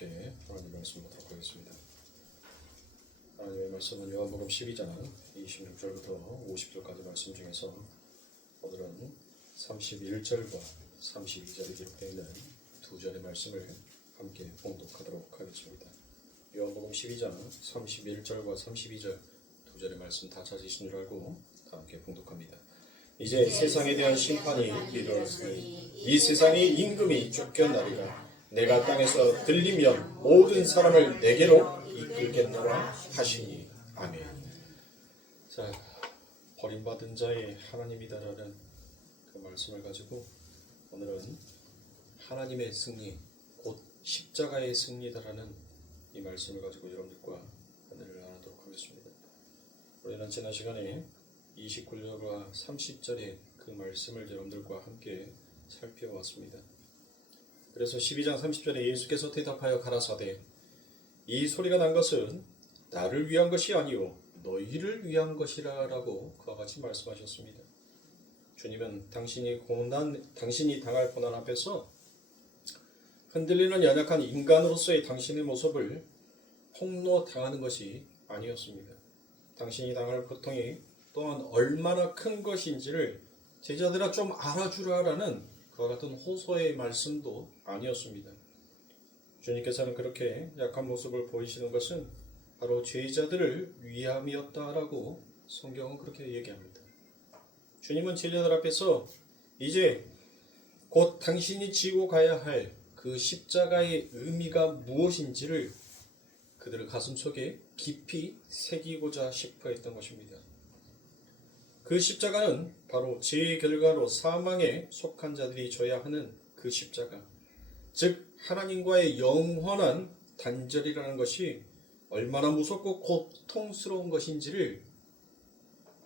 함께 하나님 말씀 보도록 하겠습니다. 하나님의 말씀은 요한복음 12장 26절부터 50절까지 말씀 중에서 오늘은 31절과 32절에 기록되어 있는 두 절의 말씀을 함께 봉독하도록 하겠습니다. 요한복음 12장 31절과 32절 두 절의 말씀 다 찾으신 줄 알고 다 함께 봉독합니다. 이제 세상에 대한 심판이 이르렀으니 이 세상의 임금이 쫓겨나리라. 내가 땅에서 들리면 모든 사람을 내게로 이끌겠노라 하시니 아멘. 자, 버림받은 자의 하나님이다라는 그 말씀을 가지고 오늘은 하나님의 승리, 곧 십자가의 승리다라는 이 말씀을 가지고 여러분들과 은혜를 나누도록 하겠습니다. 우리는 지난 시간에 29절과 30절의 그 말씀을 여러분들과 함께 살펴왔습니다. 그래서 12장 30절에 예수께서 대답하여 가라사대 이 소리가 난 것은 나를 위한 것이 아니요 너희를 위한 것이라 라고 그와 같이 말씀하셨습니다. 주님은 당신이 당할 고난 앞에서 흔들리는 연약한 인간으로서의 당신의 모습을 폭로당하는 것이 아니었습니다. 당신이 당할 고통이 또한 얼마나 큰 것인지를 제자들아 좀 알아주라라는 그와 같은 호소의 말씀도 아니었습니다. 주님께서는 그렇게 약한 모습을 보이시는 것은 바로 제자들을 위함이었다라고 성경은 그렇게 얘기합니다. 주님은 제자들 앞에서 이제 곧 당신이 지고 가야 할 그 십자가의 의미가 무엇인지를 그들의 가슴속에 깊이 새기고자 싶어 했던 것입니다. 그 십자가는 바로 죄의 결과로 사망에 속한 자들이 져야 하는 그 십자가, 즉 하나님과의 영원한 단절이라는 것이 얼마나 무섭고 고통스러운 것인지를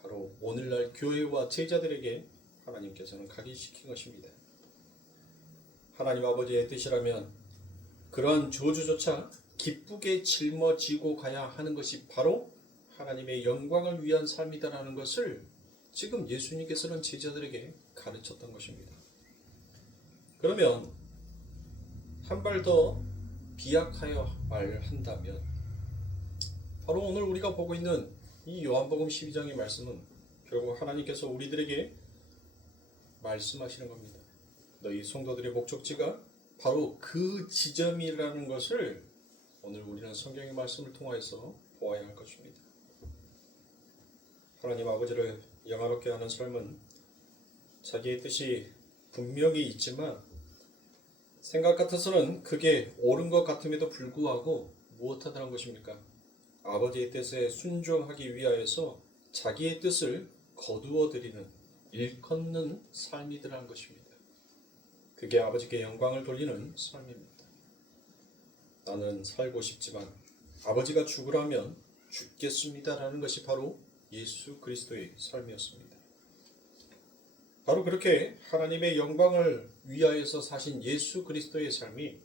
바로 오늘날 교회와 제자들에게 하나님께서는 각인시킨 것입니다. 하나님 아버지의 뜻이라면 그러한 저주조차 기쁘게 짊어지고 가야 하는 것이 바로 하나님의 영광을 위한 삶이다라는 것을 지금 예수님께서는 제자들에게 가르쳤던 것입니다. 그러면 한 발 더 비약하여 말한다면 바로 오늘 우리가 보고 있는 이 요한복음 12장의 말씀은 결국 하나님께서 우리들에게 말씀하시는 겁니다. 너희 성도들의 목적지가 바로 그 지점이라는 것을 오늘 우리는 성경의 말씀을 통하여서 보아야 할 것입니다. 하나님 아버지를 영화롭게 하는 삶은 자기의 뜻이 분명히 있지만 생각 같아서는 그게 옳은 것 같음에도 불구하고 무엇하다는 것입니까? 아버지의 뜻에 순종하기 위하여서 자기의 뜻을 거두어들이는 일컫는 삶이더라는 것입니다. 그게 아버지께 영광을 돌리는 삶입니다. 나는 살고 싶지만 아버지가 죽으라면 죽겠습니다라는 것이 바로 예수 그리스도의 삶이었습니다. 바로 그렇게 하나님의 영광을 위하여서 사신 예수 그리스도의 삶이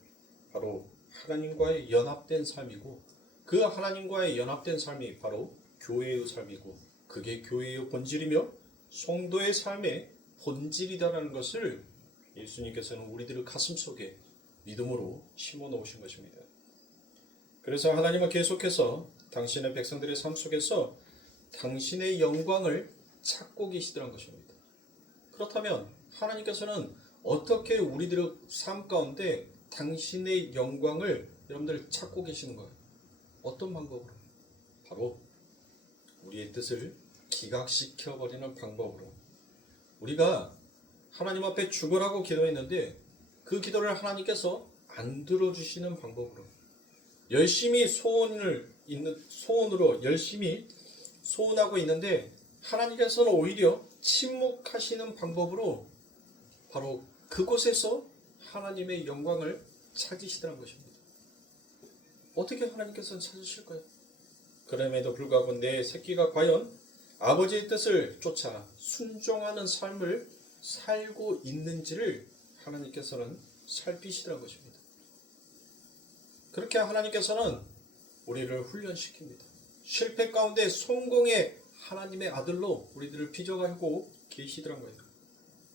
바로 하나님과의 연합된 삶이고 그 하나님과의 연합된 삶이 바로 교회의 삶이고 그게 교회의 본질이며 성도의 삶의 본질이다라는 것을 예수님께서는 우리들의 가슴속에 믿음으로 심어놓으신 것입니다. 그래서 하나님은 계속해서 당신의 백성들의 삶 속에서 당신의 영광을 찾고 계시더란 것입니다. 그렇다면 하나님께서는 어떻게 우리들의 삶 가운데 당신의 영광을 여러분들 찾고 계시는 거예요? 어떤 방법으로? 바로 우리의 뜻을 기각시켜버리는 방법으로. 우리가 하나님 앞에 죽으라고 기도했는데 그 기도를 하나님께서 안 들어주시는 방법으로 열심히 소원으로 열심히 소원하고 있는데 하나님께서는 오히려 침묵하시는 방법으로 바로 그곳에서 하나님의 영광을 찾으시더란 것입니다. 어떻게 하나님께서는 찾으실까요? 그럼에도 불구하고 내 새끼가 과연 아버지의 뜻을 쫓아 순종하는 삶을 살고 있는지를 하나님께서는 살피시더란 것입니다. 그렇게 하나님께서는 우리를 훈련시킵니다. 실패 가운데 성공의 하나님의 아들로 우리들을 빚어가고 계시더란 거예요.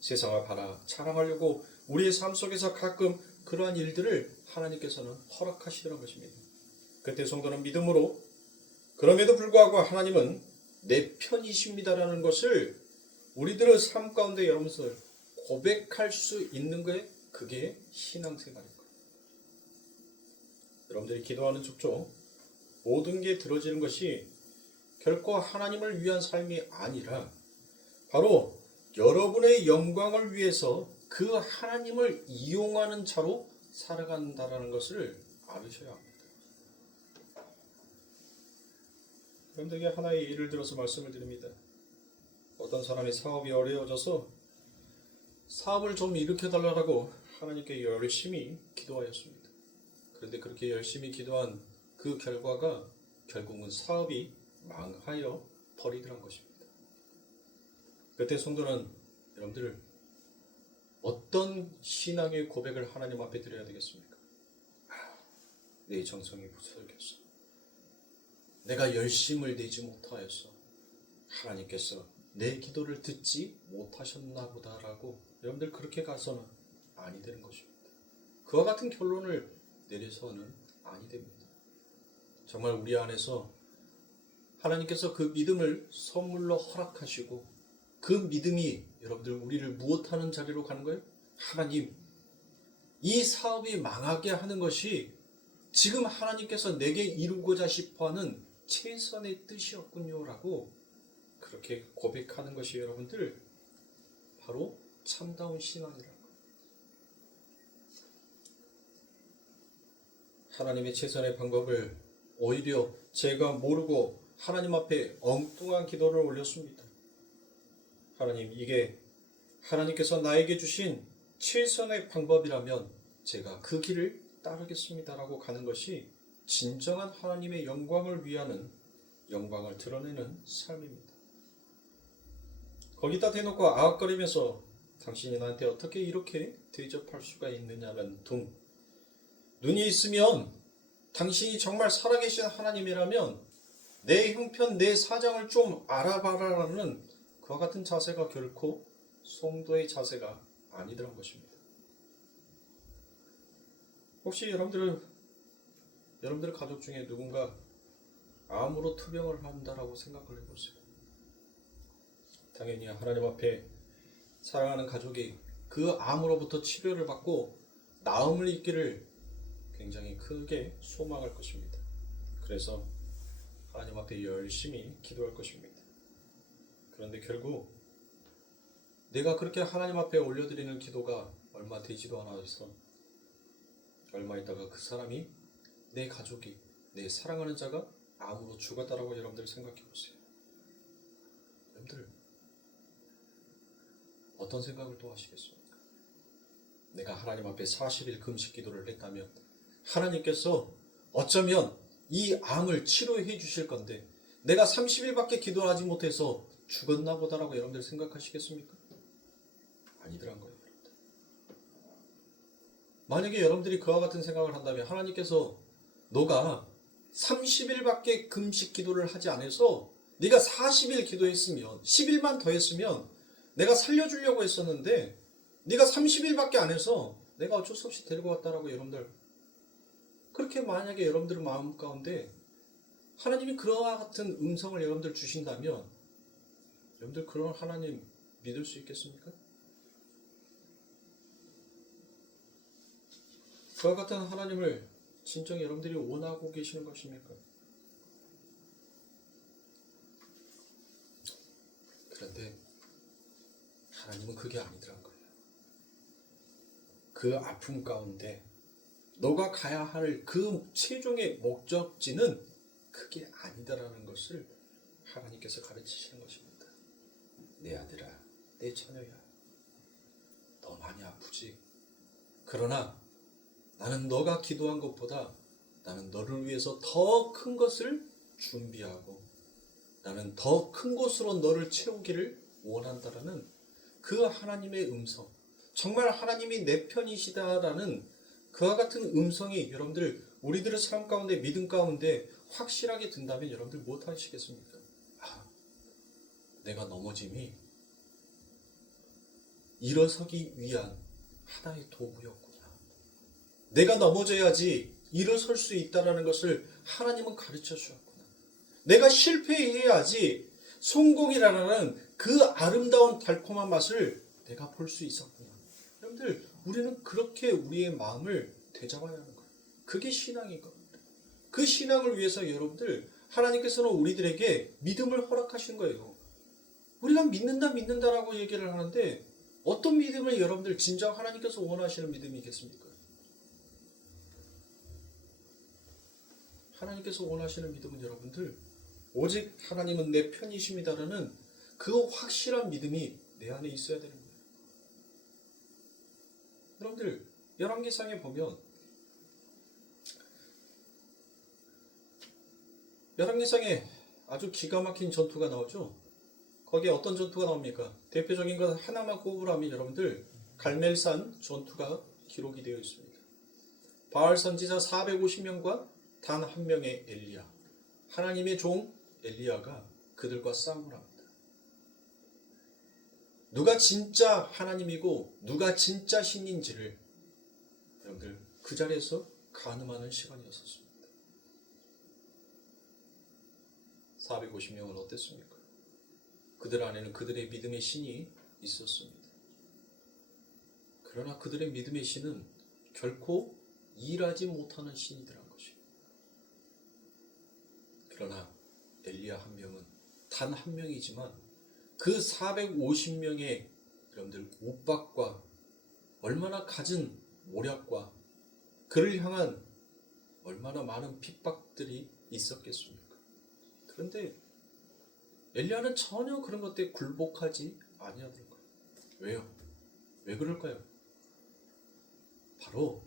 세상을 바라 자랑하려고 우리의 삶 속에서 가끔 그러한 일들을 하나님께서는 허락하시더란 것입니다. 그때 성도는 믿음으로 그럼에도 불구하고 하나님은 내 편이십니다라는 것을 우리들의 삶 가운데 여러분들 고백할 수 있는 게 그게 신앙생활인 거예요. 여러분들이 기도하는 족족 모든 게 들어지는 것이 결코 하나님을 위한 삶이 아니라 바로 여러분의 영광을 위해서 그 하나님을 이용하는 자로 살아간다는 것을 알으셔야 합니다. 여러분들에게 하나의 예를 들어서 말씀을 드립니다. 어떤 사람이 사업이 어려워져서 사업을 좀 일으켜달라고 하나님께 열심히 기도하였습니다. 그런데 그렇게 열심히 기도한 그 결과가 결국은 사업이 망하여 버리더란 것입니다. 그때 성도는 여러분들 어떤 신앙의 고백을 하나님 앞에 드려야 되겠습니까? 내 정성이 부족했어. 내가 열심을 내지 못하였어. 하나님께서 내 기도를 듣지 못하셨나 보다라고 여러분들 그렇게 가서는 아니 되는 것입니다. 그와 같은 결론을 내려서는 아니 됩니다. 정말 우리 안에서 하나님께서 그 믿음을 선물로 허락하시고 그 믿음이 여러분들 우리를 무엇하는 자리로 가는 거예요? 하나님, 이 사업이 망하게 하는 것이 지금 하나님께서 내게 이루고자 싶어하는 최선의 뜻이었군요 라고 그렇게 고백하는 것이 여러분들 바로 참다운 신앙이라는 거예요. 하나님의 최선의 방법을 오히려 제가 모르고 하나님 앞에 엉뚱한 기도를 올렸습니다. 하나님, 이게 하나님께서 나에게 주신 최선의 방법이라면 제가 그 길을 따르겠습니다라고 가는 것이 진정한 하나님의 영광을 위하는 영광을 드러내는 삶입니다. 거기다 대놓고 아악거리면서 당신이 나한테 어떻게 이렇게 대접할 수가 있느냐는 둥, 눈이 있으면 당신이 정말 살아계신 하나님이라면 내 형편, 내 사정을 좀 알아봐라라는 그와 같은 자세가 결코 성도의 자세가 아니더란 것입니다. 혹시 여러분들 가족 중에 누군가 암으로 투병을 한다라고 생각을 해보세요. 당연히 하나님 앞에 사랑하는 가족이 그 암으로부터 치료를 받고 나음을 입기를 굉장히 크게 소망할 것입니다. 그래서 하나님 앞에 열심히 기도할 것입니다. 그런데 결국 내가 그렇게 하나님 앞에 올려드리는 기도가 얼마 되지도 않아서 얼마 있다가 그 사람이, 내 가족이, 내 사랑하는 자가 암으로 죽었다라고 여러분들 생각해 보세요. 여러분들 어떤 생각을 또 하시겠습니까? 내가 하나님 앞에 40일 금식 기도를 했다면 하나님께서 어쩌면 이 암을 치료해 주실 건데 내가 30일밖에 기도하지 못해서 죽었나 보다라고 여러분들 생각하시겠습니까? 아니더란 거예요. 여러분들. 만약에 여러분들이 그와 같은 생각을 한다면 하나님께서 너가 30일밖에 금식 기도를 하지 않아서 네가 40일 기도했으면 10일만 더 했으면 내가 살려주려고 했었는데 네가 30일밖에 안 해서 내가 어쩔 수 없이 데리고 왔다라고 여러분들, 그렇게 만약에 여러분들 마음 가운데 하나님이 그와 같은 음성을 여러분들 주신다면 여러분들 그런 하나님 믿을 수 있겠습니까? 그와 같은 하나님을 진정 여러분들이 원하고 계시는 것입니까? 그런데 하나님은 그게 아니더란 거예요. 그 아픔 가운데 너가 가야 할 그 최종의 목적지는 그게 아니다라는 것을 하나님께서 가르치시는 것입니다. 내 아들아, 내 처녀야, 너 많이 아프지? 그러나 나는 너가 기도한 것보다 나는 너를 위해서 더 큰 것을 준비하고 나는 더 큰 곳으로 너를 채우기를 원한다라는 그 하나님의 음성, 정말 하나님이 내 편이시다라는 그와 같은 음성이 여러분들 우리들의 삶 가운데 믿음 가운데 확실하게 든다면 여러분들 무엇 하시겠습니까? 내가 넘어짐이 일어서기 위한 하나의 도구였구나. 내가 넘어져야지 일어설 수 있다는 것을 하나님은 가르쳐 주었구나. 내가 실패해야지 성공이라는 그 아름다운 달콤한 맛을 내가 볼 수 있었구나. 여러분들, 우리는 그렇게 우리의 마음을 되잡아야 하는 거예요. 그게 신앙인 겁니다. 그 신앙을 위해서 여러분들, 하나님께서는 우리들에게 믿음을 허락하신 거예요. 우리가 믿는다라고 얘기를 하는데 어떤 믿음을 여러분들 진정 하나님께서 원하시는 믿음이겠습니까? 하나님께서 원하시는 믿음은 여러분들, 오직 하나님은 내 편이십니다라는 그 확실한 믿음이 내 안에 있어야 되는 거예요. 여러분들, 열왕기상에 보면 열왕기상에 아주 기가 막힌 전투가 나오죠. 거기에 어떤 전투가 나옵니까? 대표적인 것 하나만 꼽으라면 여러분들, 갈멜산 전투가 기록이 되어 있습니다. 바알 선지자 450명과 단 한 명의 엘리야, 하나님의 종 엘리야가 그들과 싸움을 합니다. 누가 진짜 하나님이고 누가 진짜 신인지를 여러분들 그 자리에서 가늠하는 시간이었습니다. 450명은 어땠습니까? 그들 안에는 그들의 믿음의 신이 있었습니다. 그러나 그들의 믿음의 신은 결코 일하지 못하는 신이더라는 것입니다. 그러나 엘리야 한 명은 단 한 명이지만 그 450명의 여러분들 핍박과 얼마나 갖은 모략과 그를 향한 얼마나 많은 핍박들이 있었겠습니까? 그런데 엘리야는 전혀 그런 것들에 굴복하지 아니하던 거예요. 왜요? 왜 그럴까요? 바로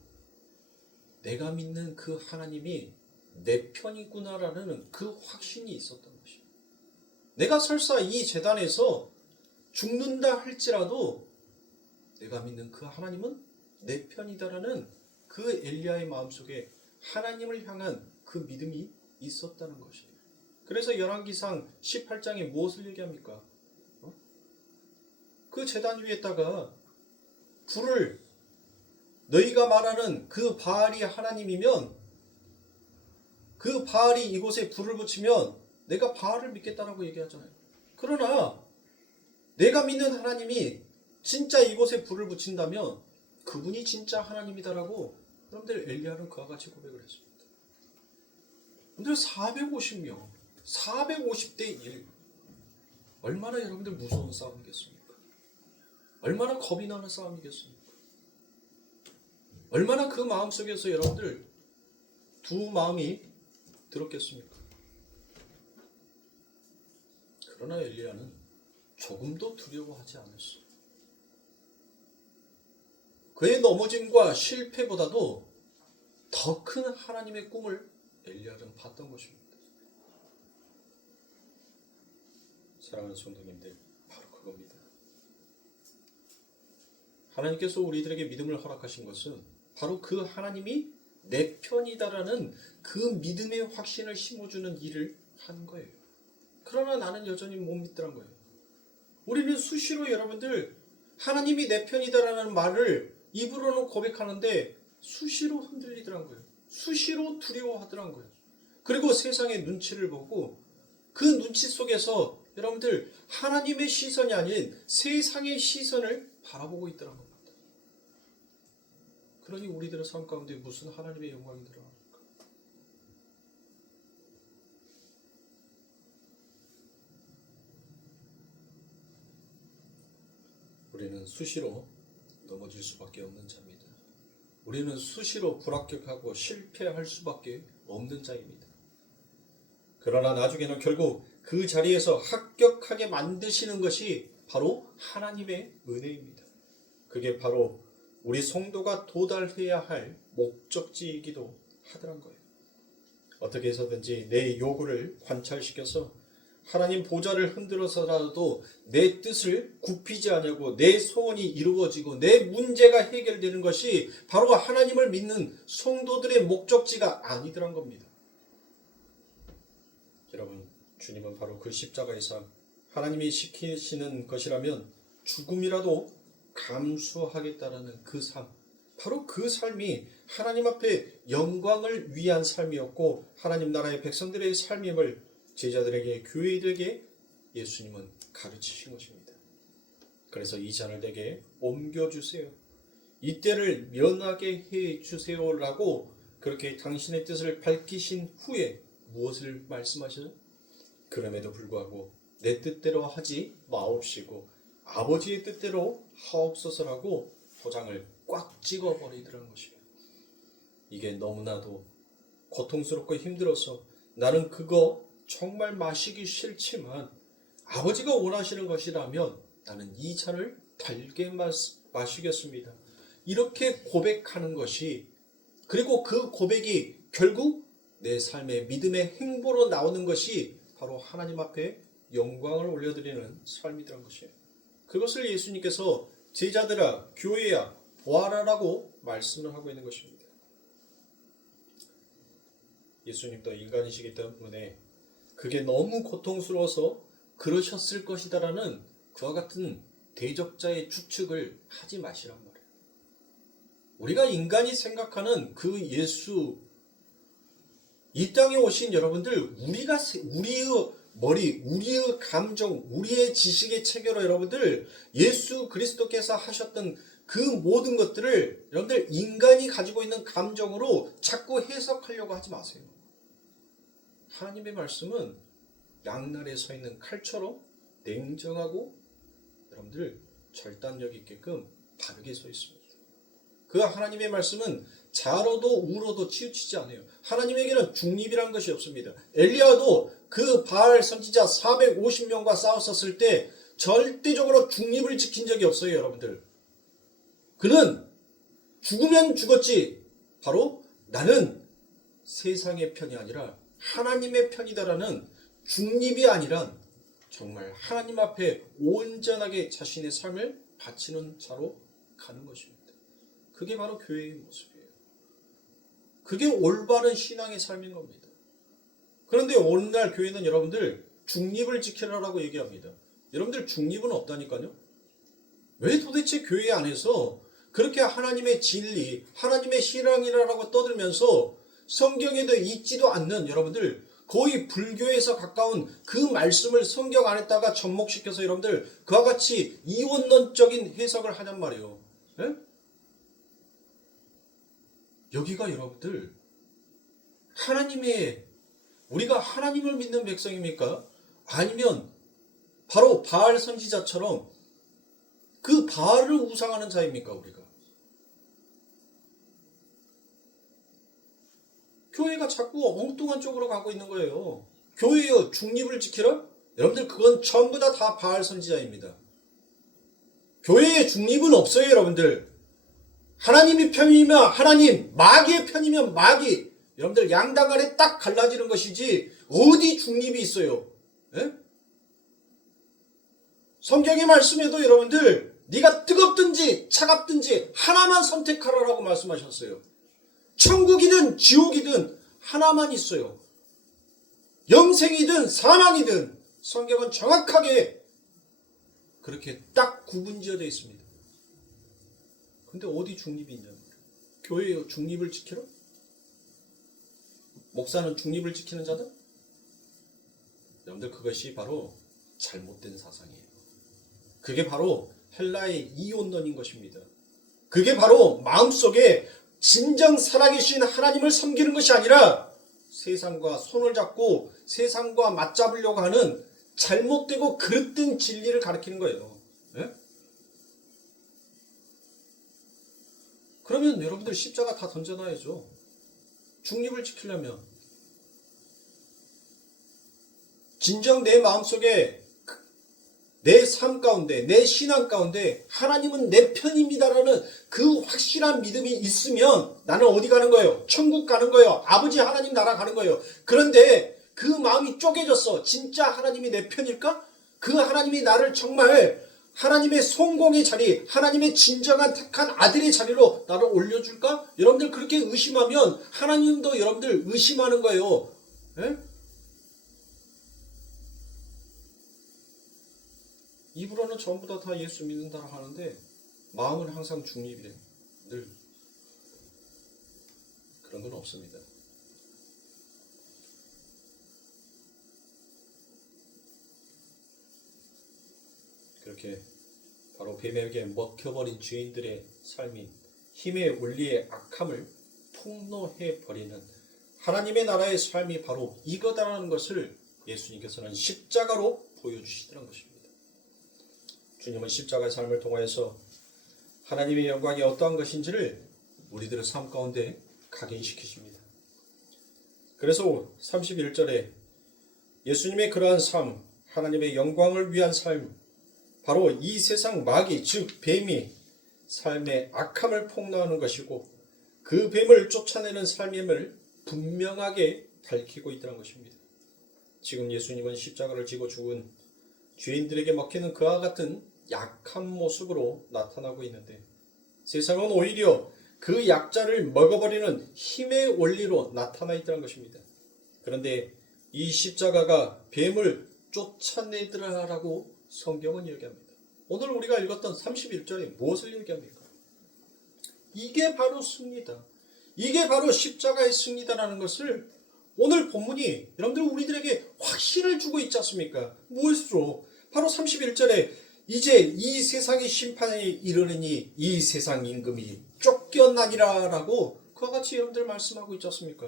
내가 믿는 그 하나님이 내 편이구나라는 그 확신이 있었던 것입니다. 내가 설사 이 제단에서 죽는다 할지라도 내가 믿는 그 하나님은 내 편이다라는 그 엘리야의 마음속에 하나님을 향한 그 믿음이 있었다는 것입니다. 그래서 열왕기상 18장에 무엇을 얘기합니까? 그 제단 위에다가 불을, 너희가 말하는 그 바알이 하나님이면 그 바알이 이곳에 불을 붙이면 내가 바알을 믿겠다라고 얘기하잖아요. 그러나 내가 믿는 하나님이 진짜 이곳에 불을 붙인다면 그분이 진짜 하나님이다라고 여러분들 엘리야는 그와 같이 고백을 했습니다. 여러분들 450명, 450대 1, 얼마나 여러분들 무서운 싸움이겠습니까? 얼마나 겁이 나는 싸움이겠습니까? 얼마나 그 마음속에서 여러분들 두 마음이 들었겠습니까? 그러나 엘리야는 조금도 두려워하지 않았어요. 그의 넘어짐과 실패보다도 더 큰 하나님의 꿈을 엘리야는 봤던 것입니다. 사랑하는 성도님들, 바로 그겁니다. 하나님께서 우리들에게 믿음을 허락하신 것은 바로 그 하나님이 내 편이다라는 그 믿음의 확신을 심어주는 일을 하는 거예요. 그러나 나는 여전히 못 믿더란 거예요. 우리는 수시로 여러분들 하나님이 내 편이다라는 말을 입으로는 고백하는데 수시로 흔들리더란 거예요. 수시로 두려워하더란 거예요. 그리고 세상의 눈치를 보고 그 눈치 속에서 여러분들 하나님의 시선이 아닌 세상의 시선을 바라보고 있더란 겁니다. 그러니 우리들의 삶 가운데 무슨 하나님의 영광이 들어갑니까? 우리는 수시로 넘어질 수밖에 없는 자입니다. 우리는 수시로 불합격하고 실패할 수밖에 없는 자입니다. 그러나 나중에는 결국 그 자리에서 합격하게 만드시는 것이 바로 하나님의 은혜입니다. 그게 바로 우리 성도가 도달해야 할 목적지이기도 하더란 거예요. 어떻게 해서든지 내 요구를 관찰시켜서 하나님 보좌를 흔들어서라도 내 뜻을 굽히지 않냐고 내 소원이 이루어지고 내 문제가 해결되는 것이 바로 하나님을 믿는 성도들의 목적지가 아니더란 겁니다. 여러분, 주님은 바로 그 십자가의 삶, 하나님이 시키시는 것이라면 죽음이라도 감수하겠다라는 그 삶, 바로 그 삶이 하나님 앞에 영광을 위한 삶이었고 하나님 나라의 백성들의 삶임을 제자들에게, 교회들에게 예수님은 가르치신 것입니다. 그래서 이 잔을 내게 옮겨주세요. 이 때를 면하게 해주세요라고 그렇게 당신의 뜻을 밝히신 후에 무엇을 말씀하셔요? 그럼에도 불구하고 내 뜻대로 하지 마옵시고 아버지의 뜻대로 하옵소서라고 도장을 꽉 찍어버리더라는 것이에요. 이게 너무나도 고통스럽고 힘들어서 나는 그거 정말 마시기 싫지만 아버지가 원하시는 것이라면 나는 이 잔을 달게 마시겠습니다. 이렇게 고백하는 것이, 그리고 그 고백이 결국 내 삶의 믿음의 행보로 나오는 것이 바로 하나님 앞에 영광을 올려드리는 삶이라는 것이에요. 그것을 예수님께서 제자들아, 교회야, 보아라라고 말씀을 하고 있는 것입니다. 예수님도 인간이시기 때문에 그게 너무 고통스러워서 그러셨을 것이다라는 그와 같은 대적자의 추측을 하지 마시란 말이에요. 우리가 인간이 생각하는 그 예수, 이 땅에 오신 여러분들, 우리의 머리, 우리의 감정, 우리의 지식의 체계로 여러분들 예수 그리스도께서 하셨던 그 모든 것들을 여러분들 인간이 가지고 있는 감정으로 자꾸 해석하려고 하지 마세요. 하나님의 말씀은 양날에 서 있는 칼처럼 냉정하고 여러분들 절단력 있게끔 바르게 서 있습니다. 그 하나님의 말씀은 좌로도 우로도 치우치지 않아요. 하나님에게는 중립이라는 것이 없습니다. 엘리야도 그 바알 선지자 450명과 싸웠었을 때 절대적으로 중립을 지킨 적이 없어요, 여러분들. 그는 죽으면 죽었지, 바로 나는 세상의 편이 아니라 하나님의 편이다라는 중립이 아니란 정말 하나님 앞에 온전하게 자신의 삶을 바치는 자로 가는 것입니다. 그게 바로 교회의 모습이에요. 그게 올바른 신앙의 삶인 겁니다. 그런데 오늘날 교회는 여러분들 중립을 지키라고 얘기합니다. 여러분들 중립은 없다니까요. 왜 도대체 교회 안에서 그렇게 하나님의 진리, 하나님의 신앙이라고 떠들면서 성경에도 있지도 않는 여러분들, 거의 불교에서 가까운 그 말씀을 성경 안에다가 접목시켜서 여러분들 그와 같이 이원론적인 해석을 하냔 말이에요. 네? 여기가 여러분들 우리가 하나님을 믿는 백성입니까? 아니면 바로 바알 선지자처럼 그 바알을 우상하는 자입니까, 우리가? 교회가 자꾸 엉뚱한 쪽으로 가고 있는 거예요. 교회의 중립을 지키라? 여러분들 그건 전부 다 바알 선지자입니다. 교회의 중립은 없어요, 여러분들. 하나님이 편이면 하나님, 마귀의 편이면 마귀. 여러분들 양당 간에 딱 갈라지는 것이지 어디 중립이 있어요? 에? 성경의 말씀에도 여러분들 네가 뜨겁든지 차갑든지 하나만 선택하라라고 말씀하셨어요. 천국이든 지옥이든 하나만 있어요. 영생이든 사망이든 성경은 정확하게 그렇게 딱 구분지어져 있습니다. 근데 어디 중립이 있냐는 거예요. 교회의 중립을 지키라? 목사는 중립을 지키는 자다? 여러분들 그것이 바로 잘못된 사상이에요. 그게 바로 헬라의 이혼론인 것입니다. 그게 바로 마음속에 진정 살아계신 하나님을 섬기는 것이 아니라 세상과 손을 잡고 세상과 맞잡으려고 하는 잘못되고 그릇된 진리를 가리키는 거예요. 네? 그러면 여러분들 십자가 다 던져놔야죠. 중립을 지키려면. 진정 내 마음속에 내 삶 가운데, 내 신앙 가운데 하나님은 내 편입니다라는 그 확실한 믿음이 있으면 나는 어디 가는 거예요? 천국 가는 거예요. 아버지 하나님 나라 가는 거예요. 그런데 그 마음이 쪼개졌어. 진짜 하나님이 내 편일까? 그 하나님이 나를 정말 하나님의 성공의 자리, 하나님의 진정한 택한 아들의 자리로 나를 올려줄까? 여러분들 그렇게 의심하면 하나님도 여러분들 의심하는 거예요. 에? 입으로는 전부 다 예수 믿는다고 하는데 마음은 항상 중립이래. 늘 그런 건 없습니다. 그렇게 바로 뱀에게 먹혀버린 죄인들의 삶인 힘의 원리의 악함을 폭로해버리는 하나님의 나라의 삶이 바로 이거다라는 것을 예수님께서는 십자가로 보여주시더란 것입니다. 주님은 십자가의 삶을 통하여서 하나님의 영광이 어떠한 것인지를 우리들의 삶 가운데 각인시키십니다. 그래서 31절에 예수님의 그러한 삶, 하나님의 영광을 위한 삶, 바로 이 세상 마귀, 즉 뱀이 삶의 악함을 폭로하는 것이고 그 뱀을 쫓아내는 삶임을 분명하게 밝히고 있다는 것입니다. 지금 예수님은 십자가를 지고 죽은 죄인들에게 먹히는 그와 같은 약한 모습으로 나타나고 있는데 세상은 오히려 그 약자를 먹어버리는 힘의 원리로 나타나 있다는 것입니다. 그런데 이 십자가가 뱀을 쫓아내더라라고 성경은 얘기합니다. 오늘 우리가 읽었던 31절에 무엇을 얘기합니까? 이게 바로 승리다. 이게 바로 십자가의 승리다라는 것을 오늘 본문이 여러분들 우리들에게 확신을 주고 있지 않습니까? 무엇으로? 바로 31절에 이제 이 세상의 심판에 이르느니 이 세상 임금이 쫓겨나니라 라고 그와 같이 여러분들 말씀하고 있지 않습니까?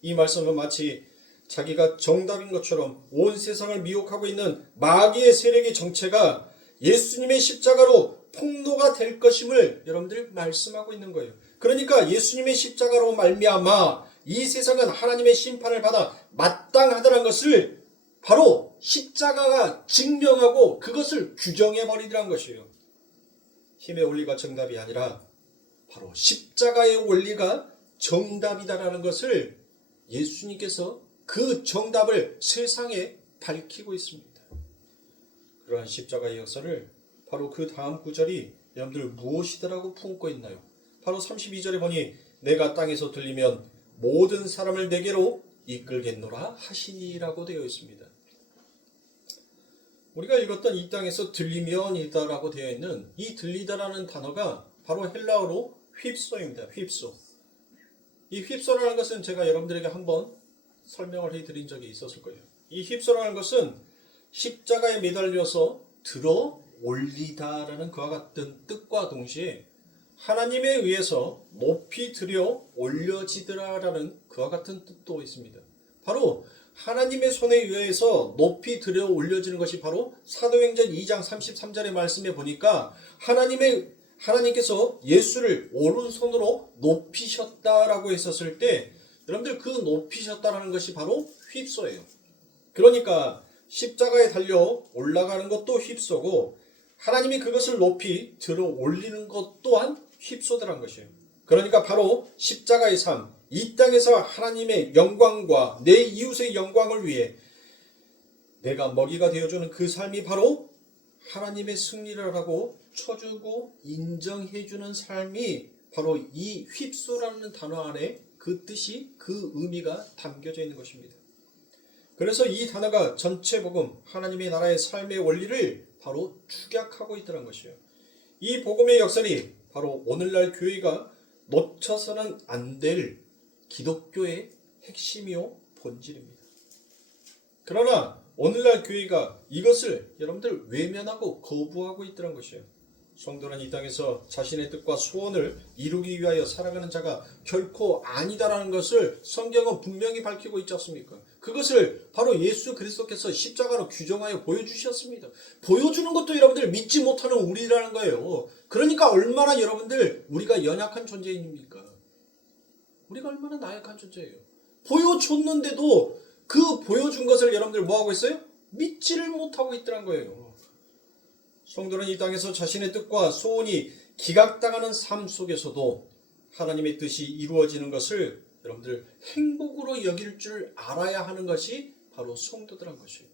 이 말씀은 마치 자기가 정답인 것처럼 온 세상을 미혹하고 있는 마귀의 세력의 정체가 예수님의 십자가로 폭로가 될 것임을 여러분들 말씀하고 있는 거예요. 그러니까 예수님의 십자가로 말미암아 이 세상은 하나님의 심판을 받아 마땅하다는 것을 바로 십자가가 증명하고 그것을 규정해버리더란 것이에요. 힘의 원리가 정답이 아니라 바로 십자가의 원리가 정답이다라는 것을 예수님께서 그 정답을 세상에 밝히고 있습니다. 그러한 십자가의 역사를 바로 그 다음 구절이 여러분들 무엇이더라고 품고 있나요? 바로 32절에 보니 내가 땅에서 들리면 모든 사람을 내게로 이끌겠노라 하시니라고 되어 있습니다. 우리가 읽었던 이 땅에서 들리면이다라고 되어 있는 이 들리다라는 단어가 바로 헬라어로 휩소입니다. 휩소. 이 휩소라는 것은 제가 여러분들에게 한번 설명을 해드린 적이 있었을 거예요. 이 휩소라는 것은 십자가에 매달려서 들어 올리다라는 그와 같은 뜻과 동시에 하나님에 의해서 높이 들여 올려지더라라는 그와 같은 뜻도 있습니다. 바로 하나님의 손에 의해서 높이 들여 올려지는 것이 바로 사도행전 2장 33절의 말씀에 보니까 하나님께서 예수를 오른손으로 높이셨다라고 했었을 때 여러분들 그 높이셨다라는 것이 바로 휩소예요. 그러니까 십자가에 달려 올라가는 것도 휩소고 하나님이 그것을 높이 들어 올리는 것 또한 휩소더란 것이에요. 그러니까 바로 십자가의 삶, 이 땅에서 하나님의 영광과 내 이웃의 영광을 위해 내가 먹이가 되어주는 그 삶이 바로 하나님의 승리라고 쳐주고 인정해주는 삶이 바로 이 휩소라는 단어 안에 그 뜻이 그 의미가 담겨져 있는 것입니다. 그래서 이 단어가 전체 복음 하나님의 나라의 삶의 원리를 바로 축약하고 있다는 것이에요. 이 복음의 역설이 바로 오늘날 교회가 놓쳐서는 안 될 기독교의 핵심이요 본질입니다. 그러나 오늘날 교회가 이것을 여러분들 외면하고 거부하고 있다는 것이에요. 성도는 이 땅에서 자신의 뜻과 소원을 이루기 위하여 살아가는 자가 결코 아니다라는 것을 성경은 분명히 밝히고 있지 않습니까? 그것을 바로 예수 그리스도께서 십자가로 규정하여 보여주셨습니다. 보여주는 것도 여러분들 믿지 못하는 우리라는 거예요. 그러니까 얼마나 여러분들 우리가 연약한 존재입니까? 우리가 얼마나 나약한 존재예요. 보여줬는데도 그 보여준 것을 여러분들 뭐하고 있어요? 믿지를 못하고 있더란 거예요. 성도는 이 땅에서 자신의 뜻과 소원이 기각당하는 삶 속에서도 하나님의 뜻이 이루어지는 것을 여러분들 행복으로 여길 줄 알아야 하는 것이 바로 성도들한 것이에요.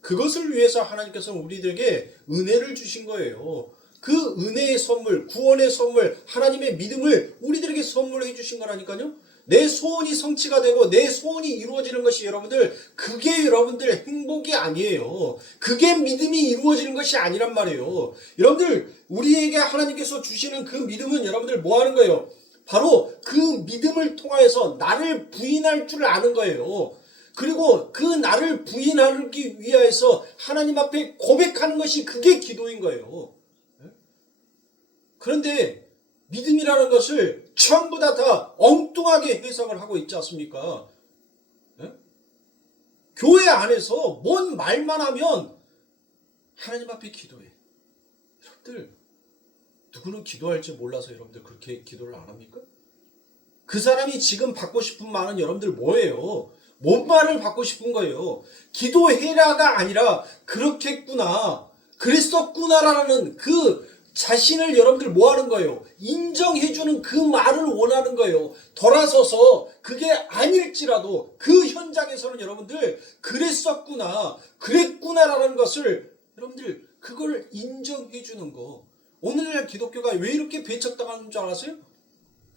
그것을 위해서 하나님께서는 우리들에게 은혜를 주신 거예요. 그 은혜의 선물, 구원의 선물, 하나님의 믿음을 우리들에게 선물해 주신 거라니까요. 내 소원이 성취가 되고 내 소원이 이루어지는 것이 여러분들 그게 여러분들 행복이 아니에요. 그게 믿음이 이루어지는 것이 아니란 말이에요. 여러분들 우리에게 하나님께서 주시는 그 믿음은 여러분들 뭐 하는 거예요? 바로 그 믿음을 통하여서 나를 부인할 줄 아는 거예요. 그리고 그 나를 부인하기 위하여서 하나님 앞에 고백하는 것이 그게 기도인 거예요. 그런데 믿음이라는 것을 전부 다 엉뚱하게 해석을 하고 있지 않습니까? 교회 안에서 뭔 말만 하면 하나님 앞에 기도해. 여러분들 누구는 기도할지 몰라서 여러분들 그렇게 기도를 안 합니까? 그 사람이 지금 받고 싶은 말은 여러분들 뭐예요? 뭔 말을 받고 싶은 거예요? 기도해라가 아니라 그렇겠구나, 그랬었구나라는 그 자신을 여러분들 뭐 하는 거예요? 인정해주는 그 말을 원하는 거예요. 돌아서서 그게 아닐지라도 그 현장에서는 여러분들 그랬었구나, 그랬구나라는 것을 여러분들 그걸 인정해주는 거. 오늘날 기독교가 왜 이렇게 배척당하는 줄 알았어요?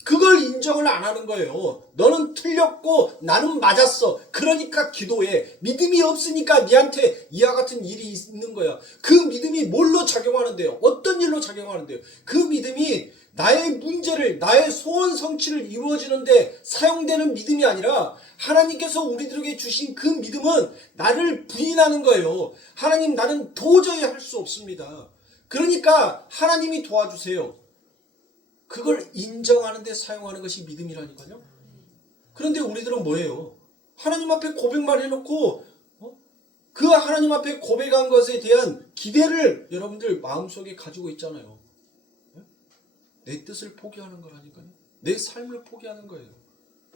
그걸 인정을 안 하는 거예요. 너는 틀렸고 나는 맞았어. 그러니까 기도해. 믿음이 없으니까 니한테 이와 같은 일이 있는 거야. 그 믿음이 뭘로 작용하는데요? 어떤 일로 작용하는데요? 그 믿음이 나의 문제를, 나의 소원 성취를 이루어지는데 사용되는 믿음이 아니라 하나님께서 우리들에게 주신 그 믿음은 나를 부인하는 거예요. 하나님, 나는 도저히 할 수 없습니다. 그러니까 하나님이 도와주세요. 그걸 인정하는 데 사용하는 것이 믿음이라니까요. 그런데 우리들은 뭐예요? 하나님 앞에 고백만 해놓고 그 하나님 앞에 고백한 것에 대한 기대를 여러분들 마음속에 가지고 있잖아요. 내 뜻을 포기하는 거라니까요. 내 삶을 포기하는 거예요.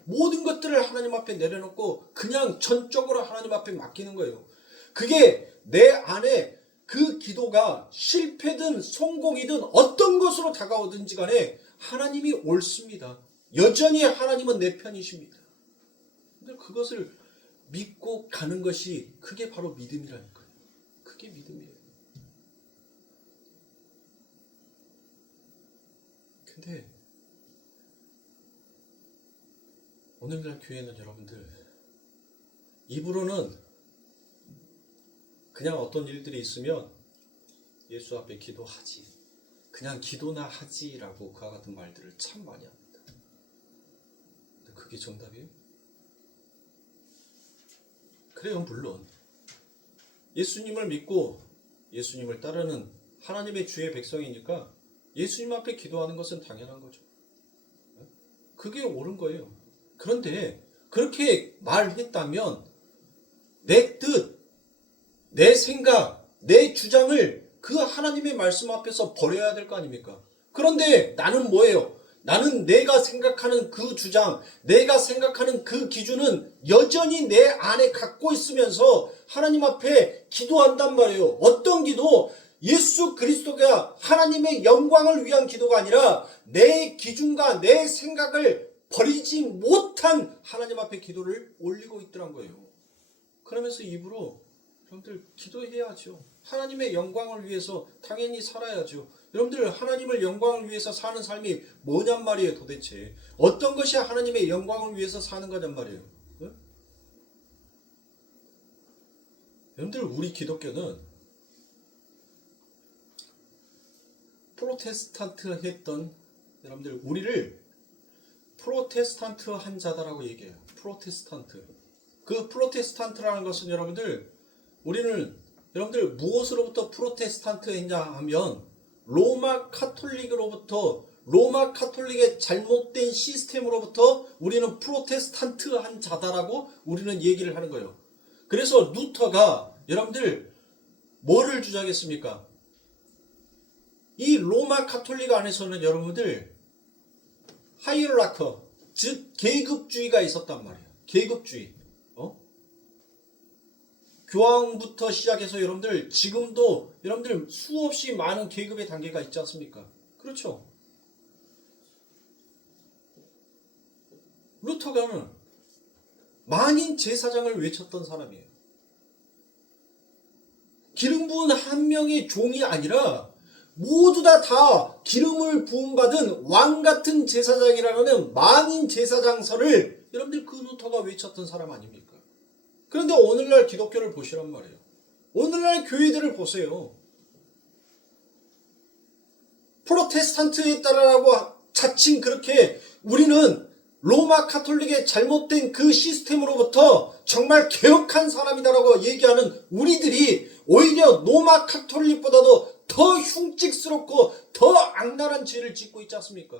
모든 것들을 하나님 앞에 내려놓고 그냥 전적으로 하나님 앞에 맡기는 거예요. 그게 내 안에 그 기도가 실패든 성공이든 어떤 것으로 다가오든지 간에 하나님이 옳습니다. 여전히 하나님은 내 편이십니다. 근데 그것을 믿고 가는 것이 그게 바로 믿음이라니까요. 그게 믿음이에요. 근데 오늘날 교회는 여러분들 입으로는 그냥 어떤 일들이 있으면 예수 앞에 기도하지, 그냥 기도나 하지라고 그와 같은 말들을 참 많이 합니다. 근데 그게 정답이에요? 그래요. 물론 예수님을 믿고 예수님을 따르는 하나님의 주의 백성이니까 예수님 앞에 기도하는 것은 당연한 거죠. 그게 옳은 거예요. 그런데 그렇게 말했다면 내 뜻, 내 생각, 내 주장을 그 하나님의 말씀 앞에서 버려야 될 거 아닙니까? 그런데 나는 뭐예요? 나는 내가 생각하는 그 주장, 내가 생각하는 그 기준은 여전히 내 안에 갖고 있으면서 하나님 앞에 기도한단 말이에요. 어떤 기도? 예수 그리스도가 하나님의 영광을 위한 기도가 아니라 내 기준과 내 생각을 버리지 못한 하나님 앞에 기도를 올리고 있더란 거예요. 그러면서 입으로 여러분들 기도해야죠. 하나님의 영광을 위해서 당연히 살아야죠. 여러분들 하나님을 영광을 위해서 사는 삶이 뭐냔 말이에요. 도대체 어떤 것이 하나님의 영광을 위해서 사는 거냔 말이에요. 네? 여러분들 우리 기독교는 프로테스탄트 했던 여러분들 우리를 프로테스탄트 한 자다라고 얘기해요. 프로테스탄트. 그 프로테스탄트라는 것은 여러분들 우리는 여러분들 무엇으로부터 프로테스탄트 했냐 하면 로마 카톨릭으로부터 로마 카톨릭의 잘못된 시스템으로부터 우리는 프로테스탄트 한 자다라고 우리는 얘기를 하는 거예요. 그래서 루터가 여러분들 뭐를 주장했습니까? 이 로마 카톨릭 안에서는 여러분들 하이어라커, 즉 계급주의가 있었단 말이에요. 계급주의. 교황부터 시작해서 여러분들 지금도 여러분들 수없이 많은 계급의 단계가 있지 않습니까? 그렇죠. 루터가는 만인 제사장을 외쳤던 사람이에요. 기름 부은 한 명의 종이 아니라 모두 다 기름을 부음받은 왕같은 제사장이라는 만인 제사장설을 여러분들 그 루터가 외쳤던 사람 아닙니까? 그런데 오늘날 기독교를 보시란 말이에요. 오늘날 교회들을 보세요. 프로테스탄트에 따라라고 자칭 그렇게 우리는 로마 카톨릭의 잘못된 그 시스템으로부터 정말 개혁한 사람이다라고 얘기하는 우리들이 오히려 로마 카톨릭보다도 더 흉측스럽고 더 악랄한 죄를 짓고 있지 않습니까?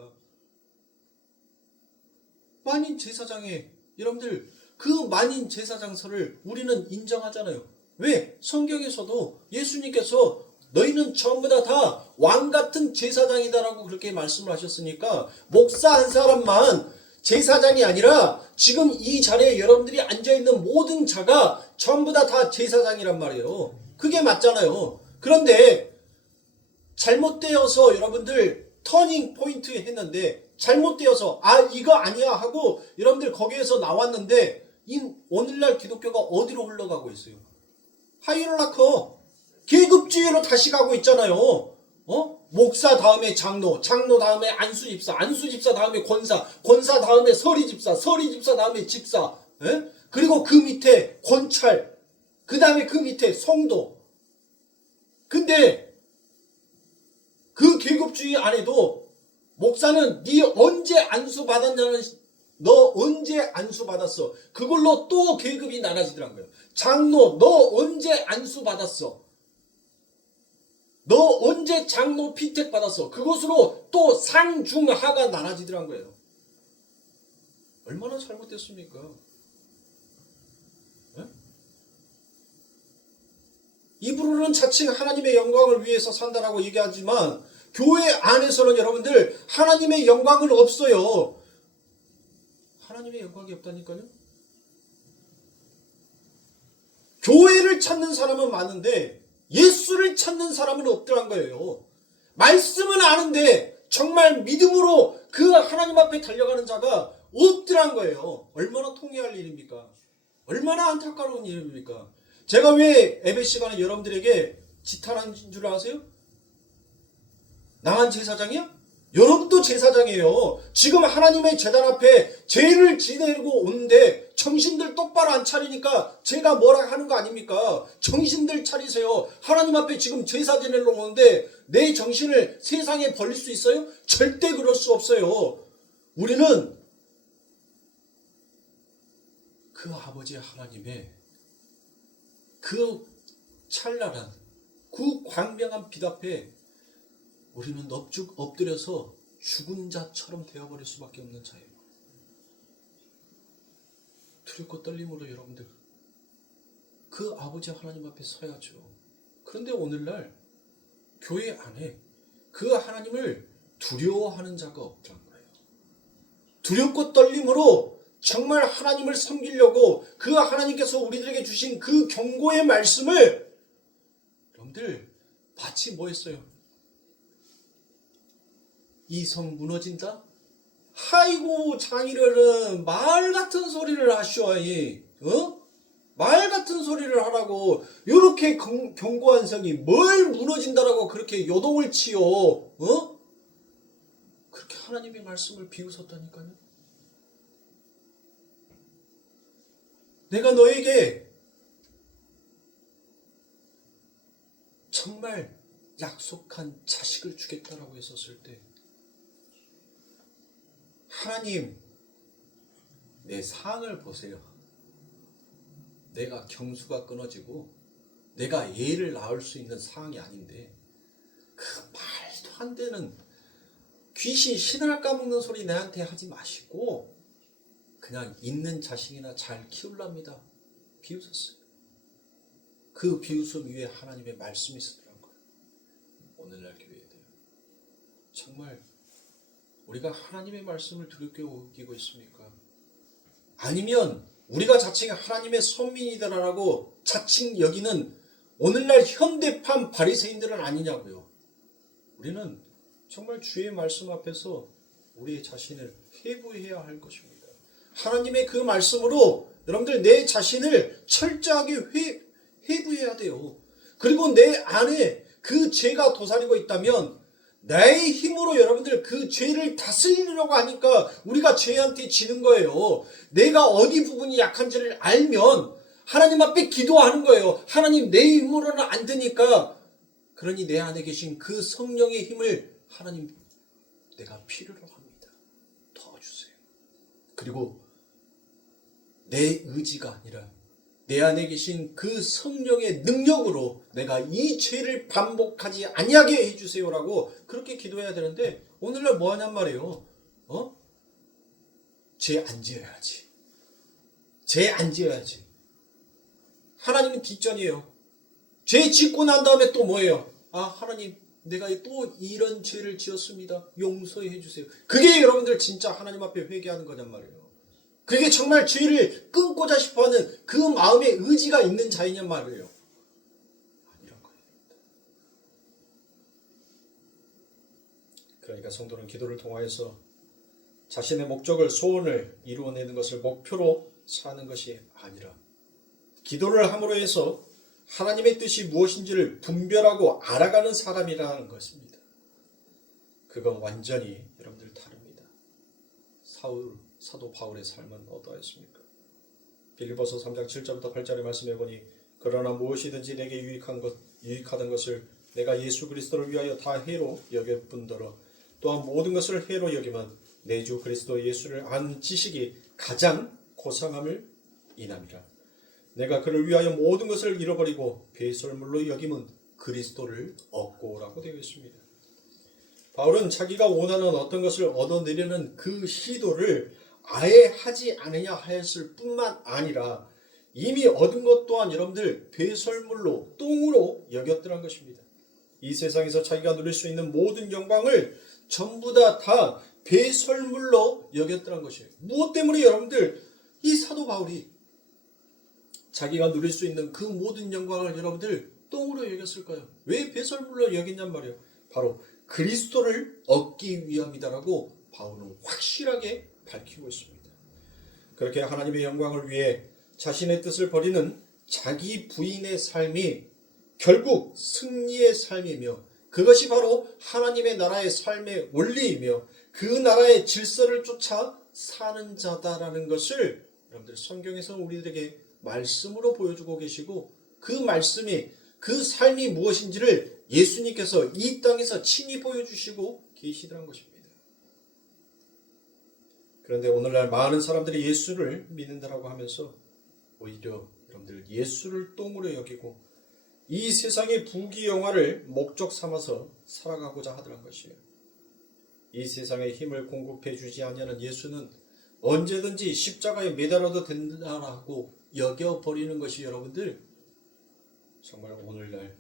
만인 제사장에 여러분들 그 만인 제사장설을 우리는 인정하잖아요. 왜? 성경에서도 예수님께서 너희는 전부 다 왕같은 제사장이다라고 그렇게 말씀을 하셨으니까 목사 한 사람만 제사장이 아니라 지금 이 자리에 여러분들이 앉아있는 모든 자가 전부 다 제사장이란 말이에요. 그게 맞잖아요. 그런데 잘못되어서 여러분들 터닝 포인트 했는데 잘못되어서 이거 아니야 하고 여러분들 거기에서 나왔는데 오늘날 기독교가 어디로 흘러가고 있어요? 하이럴라커 계급주의로 다시 가고 있잖아요. 목사 다음에 장로, 장로 다음에 안수집사, 안수집사 다음에 권사, 권사 다음에 서리집사, 서리집사 다음에 집사, 그리고 그 밑에 권찰, 그 다음에 그 밑에 성도. 근데 그 계급주의 안에도 목사는 네 언제 안수 받았냐는, 너 언제 안수 받았어? 그걸로 또 계급이 나눠지더라고요. 장로, 너 언제 안수 받았어? 너 언제 장로 피택 받았어? 그것으로 또 상중하가 나눠지더란 거예요. 얼마나 잘못됐습니까? 입으로는 자칭 하나님의 영광을 위해서 산다라고 얘기하지만 교회 안에서는 여러분들 하나님의 영광은 없어요. 하나님의 영광이 없다니까요. 교회를 찾는 사람은 많은데 예수를 찾는 사람은 없더란 거예요. 말씀은 아는데 정말 믿음으로 그 하나님 앞에 달려가는 자가 없더란 거예요. 얼마나 통회할 일입니까? 얼마나 안타까운 일입니까? 제가 왜 예배 시간에 여러분들에게 지탄한 줄 아세요? 나만 제사장이야? 여러분도 제사장이에요. 지금 하나님의 제단 앞에 죄를 지내고 오는데 정신들 똑바로 안 차리니까 제가 뭐라 하는 거 아닙니까? 정신들 차리세요. 하나님 앞에 지금 제사 지내러 오는데 내 정신을 세상에 벌릴 수 있어요? 절대 그럴 수 없어요. 우리는 그 아버지 하나님의 그 찬란한 그 광명한 빛 앞에 우리는 엎드려서 죽은 자처럼 되어버릴 수밖에 없는 자예요. 두렵고 떨림으로 여러분들 그 아버지 하나님 앞에 서야죠. 그런데 오늘날 교회 안에 그 하나님을 두려워하는 자가 없다는 거예요. 두렵고 떨림으로 정말 하나님을 섬기려고 그 하나님께서 우리들에게 주신 그 경고의 말씀을 여러분들 마치 뭐 했어요? 이 성 무너진다? 아이고 장이려는 말 같은 소리를 하시오이. 말 같은 소리를 하라고 이렇게 경고한 성이 뭘 무너진다라고 그렇게 요동을 치요? 그렇게 하나님의 말씀을 비웃었다니까요. 내가 너에게 정말 약속한 자식을 주겠다라고 했었을 때 하나님 내 상을 보세요. 내가 경수가 끊어지고 내가 애를 낳을 수 있는 상황이 아닌데 그 말도 안 되는 귀신 신알 까먹는 소리 내한테 하지 마시고 그냥 있는 자식이나 잘 키우랍니다. 비웃었어요. 그 비웃음 위에 하나님의 말씀이 있었더라고요. 오늘날 교회에 대해 정말 우리가 하나님의 말씀을 두렵게 여기고 있습니까? 아니면 우리가 자칭 하나님의 선민이다라고 자칭 여기는 오늘날 현대판 바리새인들은 아니냐고요. 우리는 정말 주의 말씀 앞에서 우리의 자신을 회부해야 할 것입니다. 하나님의 그 말씀으로 여러분들 내 자신을 철저하게 회부해야 돼요. 그리고 내 안에 그 죄가 도사리고 있다면 나의 힘으로 여러분들 그 죄를 다스리려고 하니까 우리가 죄한테 지는 거예요. 내가 어디 부분이 약한지를 알면 하나님 앞에 기도하는 거예요. 하나님 내 힘으로는 안 되니까 그러니 내 안에 계신 그 성령의 힘을 하나님 내가 필요로 합니다. 도와주세요. 그리고 내 의지가 아니라 내 안에 계신 그 성령의 능력으로 내가 이 죄를 반복하지 아니하게 해주세요라고 그렇게 기도해야 되는데 오늘날 뭐 하냔 말이에요. 죄 안 지어야지. 죄 안 지어야지. 하나님은 뒷전이에요. 죄 짓고 난 다음에 또 뭐예요? 하나님 내가 또 이런 죄를 지었습니다. 용서해 주세요. 그게 여러분들 진짜 하나님 앞에 회개하는 거냔 말이에요. 그게 정말 죄를 끊고자 싶어하는 그 마음의 의지가 있는 자이냔 말이에요. 아니란 거예요. 그러니까 성도는 기도를 통하여서 자신의 목적을 소원을 이루어내는 것을 목표로 사는 것이 아니라 기도를 함으로 해서 하나님의 뜻이 무엇인지를 분별하고 알아가는 사람이라는 것입니다. 그건 완전히 여러분들 다릅니다. 사도 바울의 삶은 어떠했습니까? 빌립보서 3장 7절부터 8절의 말씀해 보니 그러나 무엇이든지 내게 유익하던 것을 내가 예수 그리스도를 위하여 다 해로 여길 뿐더러 또한 모든 것을 해로 여기면 내 주 그리스도 예수를 아는 지식이 가장 고상함을 인함이라. 내가 그를 위하여 모든 것을 잃어버리고 배설물로 여김은 그리스도를 얻고라고 되어 있습니다. 바울은 자기가 원하는 어떤 것을 얻어내려는 그 시도를 아예 하지 않으냐 하였을 뿐만 아니라 이미 얻은 것 또한 여러분들 배설물로 똥으로 여겼더란 것입니다. 이 세상에서 자기가 누릴 수 있는 모든 영광을 전부 다 배설물로 여겼더란 것이에요. 무엇 때문에 여러분들 이 사도 바울이 자기가 누릴 수 있는 그 모든 영광을 여러분들 똥으로 여겼을까요? 왜 배설물로 여겼냔 말이에요. 바로 그리스도를 얻기 위함이다라고 바울은 확실하게 밝히고 있습니다. 그렇게 하나님의 영광을 위해 자신의 뜻을 버리는 자기 부인의 삶이 결국 승리의 삶이며 그것이 바로 하나님의 나라의 삶의 원리이며 그 나라의 질서를 쫓아 사는 자다라는 것을 여러분들 성경에서 우리들에게 말씀으로 보여주고 계시고 그 말씀이 그 삶이 무엇인지를 예수님께서 이 땅에서 친히 보여주시고 계시더란 것입니다. 그런데 오늘날 많은 사람들이 예수를 믿는다라고 하면서 오히려 여러분들 예수를 똥으로 여기고 이 세상의 부귀영화를 목적 삼아서 살아가고자 하더란 것이에요. 이 세상에 힘을 공급해 주지 않냐는 예수는 언제든지 십자가에 매달아도 된다라고 여겨버리는 것이 여러분들 정말 오늘날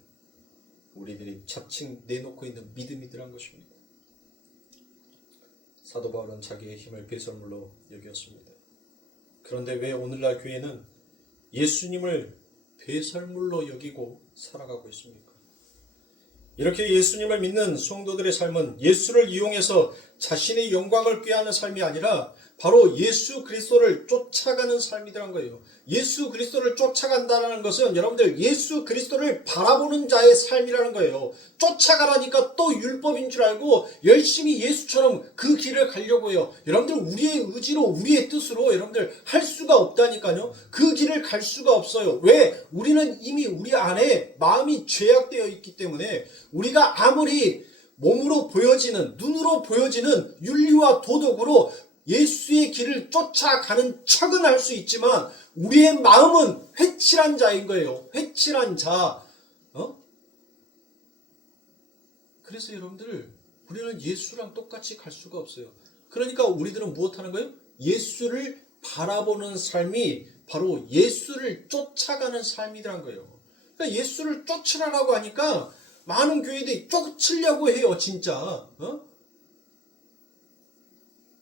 우리들이 자칭 내놓고 있는 믿음이더란 것입니다. 사도 바울은 자기의 힘을 배설물로 여겼습니다. 그런데 왜 오늘날 교회는 예수님을 배설물로 여기고 살아가고 있습니까? 이렇게 예수님을 믿는 성도들의 삶은 예수를 이용해서 자신의 영광을 꾀하는 삶이 아니라 바로 예수 그리스도를 쫓아가는 삶이라는 거예요. 예수 그리스도를 쫓아간다는 것은 여러분들 예수 그리스도를 바라보는 자의 삶이라는 거예요. 쫓아가라니까 또 율법인 줄 알고 열심히 예수처럼 그 길을 가려고 해요. 여러분들 우리의 의지로 우리의 뜻으로 여러분들 할 수가 없다니까요. 그 길을 갈 수가 없어요. 왜? 우리는 이미 우리 안에 마음이 죄악되어 있기 때문에 우리가 아무리 몸으로 보여지는 눈으로 보여지는 윤리와 도덕으로 예수의 길을 쫓아가는 척은 할 수 있지만 우리의 마음은 회칠한 자인 거예요. 회칠한 자. 그래서 여러분들 우리는 예수랑 똑같이 갈 수가 없어요. 그러니까 우리들은 무엇하는 거예요? 예수를 바라보는 삶이 바로 예수를 쫓아가는 삶이란 거예요. 그러니까 예수를 쫓으라고 하니까 많은 교회들이 쫓으려고 해요. 진짜.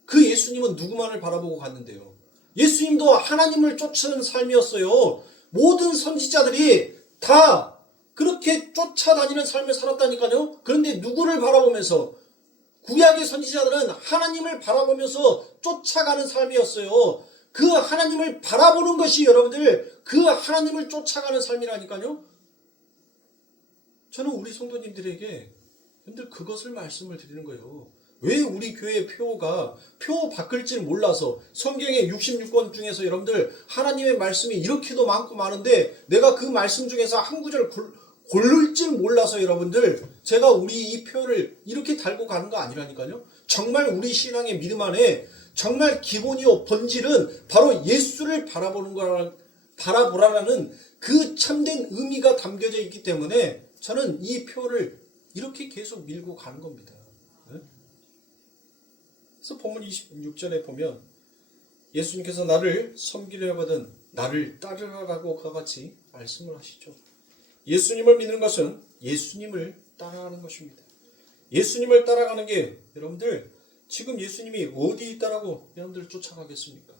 그 예수님은 누구만을 바라보고 갔는데요. 예수님도 하나님을 쫓는 삶이었어요. 모든 선지자들이 다 그렇게 쫓아다니는 삶을 살았다니까요. 그런데 누구를 바라보면서 구약의 선지자들은 하나님을 바라보면서 쫓아가는 삶이었어요. 그 하나님을 바라보는 것이 여러분들 그 하나님을 쫓아가는 삶이라니까요. 저는 우리 성도님들에게 여러분들 그것을 말씀을 드리는 거예요. 왜 우리 교회 표가 표 바꿀 줄 몰라서 성경의 66권 중에서 여러분들 하나님의 말씀이 이렇게도 많고 많은데 내가 그 말씀 중에서 한 구절 고를 줄 몰라서 여러분들 제가 우리 이 표를 이렇게 달고 가는 거 아니라니까요. 정말 우리 신앙의 믿음 안에 정말 기본이요 본질은 바로 예수를 바라보라라는 그 참된 의미가 담겨져 있기 때문에 저는 이 표를 이렇게 계속 밀고 가는 겁니다. 그래서 본문 26절에 보면 예수님께서 나를 섬기려 하거든 나를 따르라라고 그와 같이 말씀을 하시죠. 예수님을 믿는 것은 예수님을 따라가는 것입니다. 예수님을 따라가는 게 여러분들 지금 예수님이 어디 있다라고 여러분들 쫓아가겠습니까?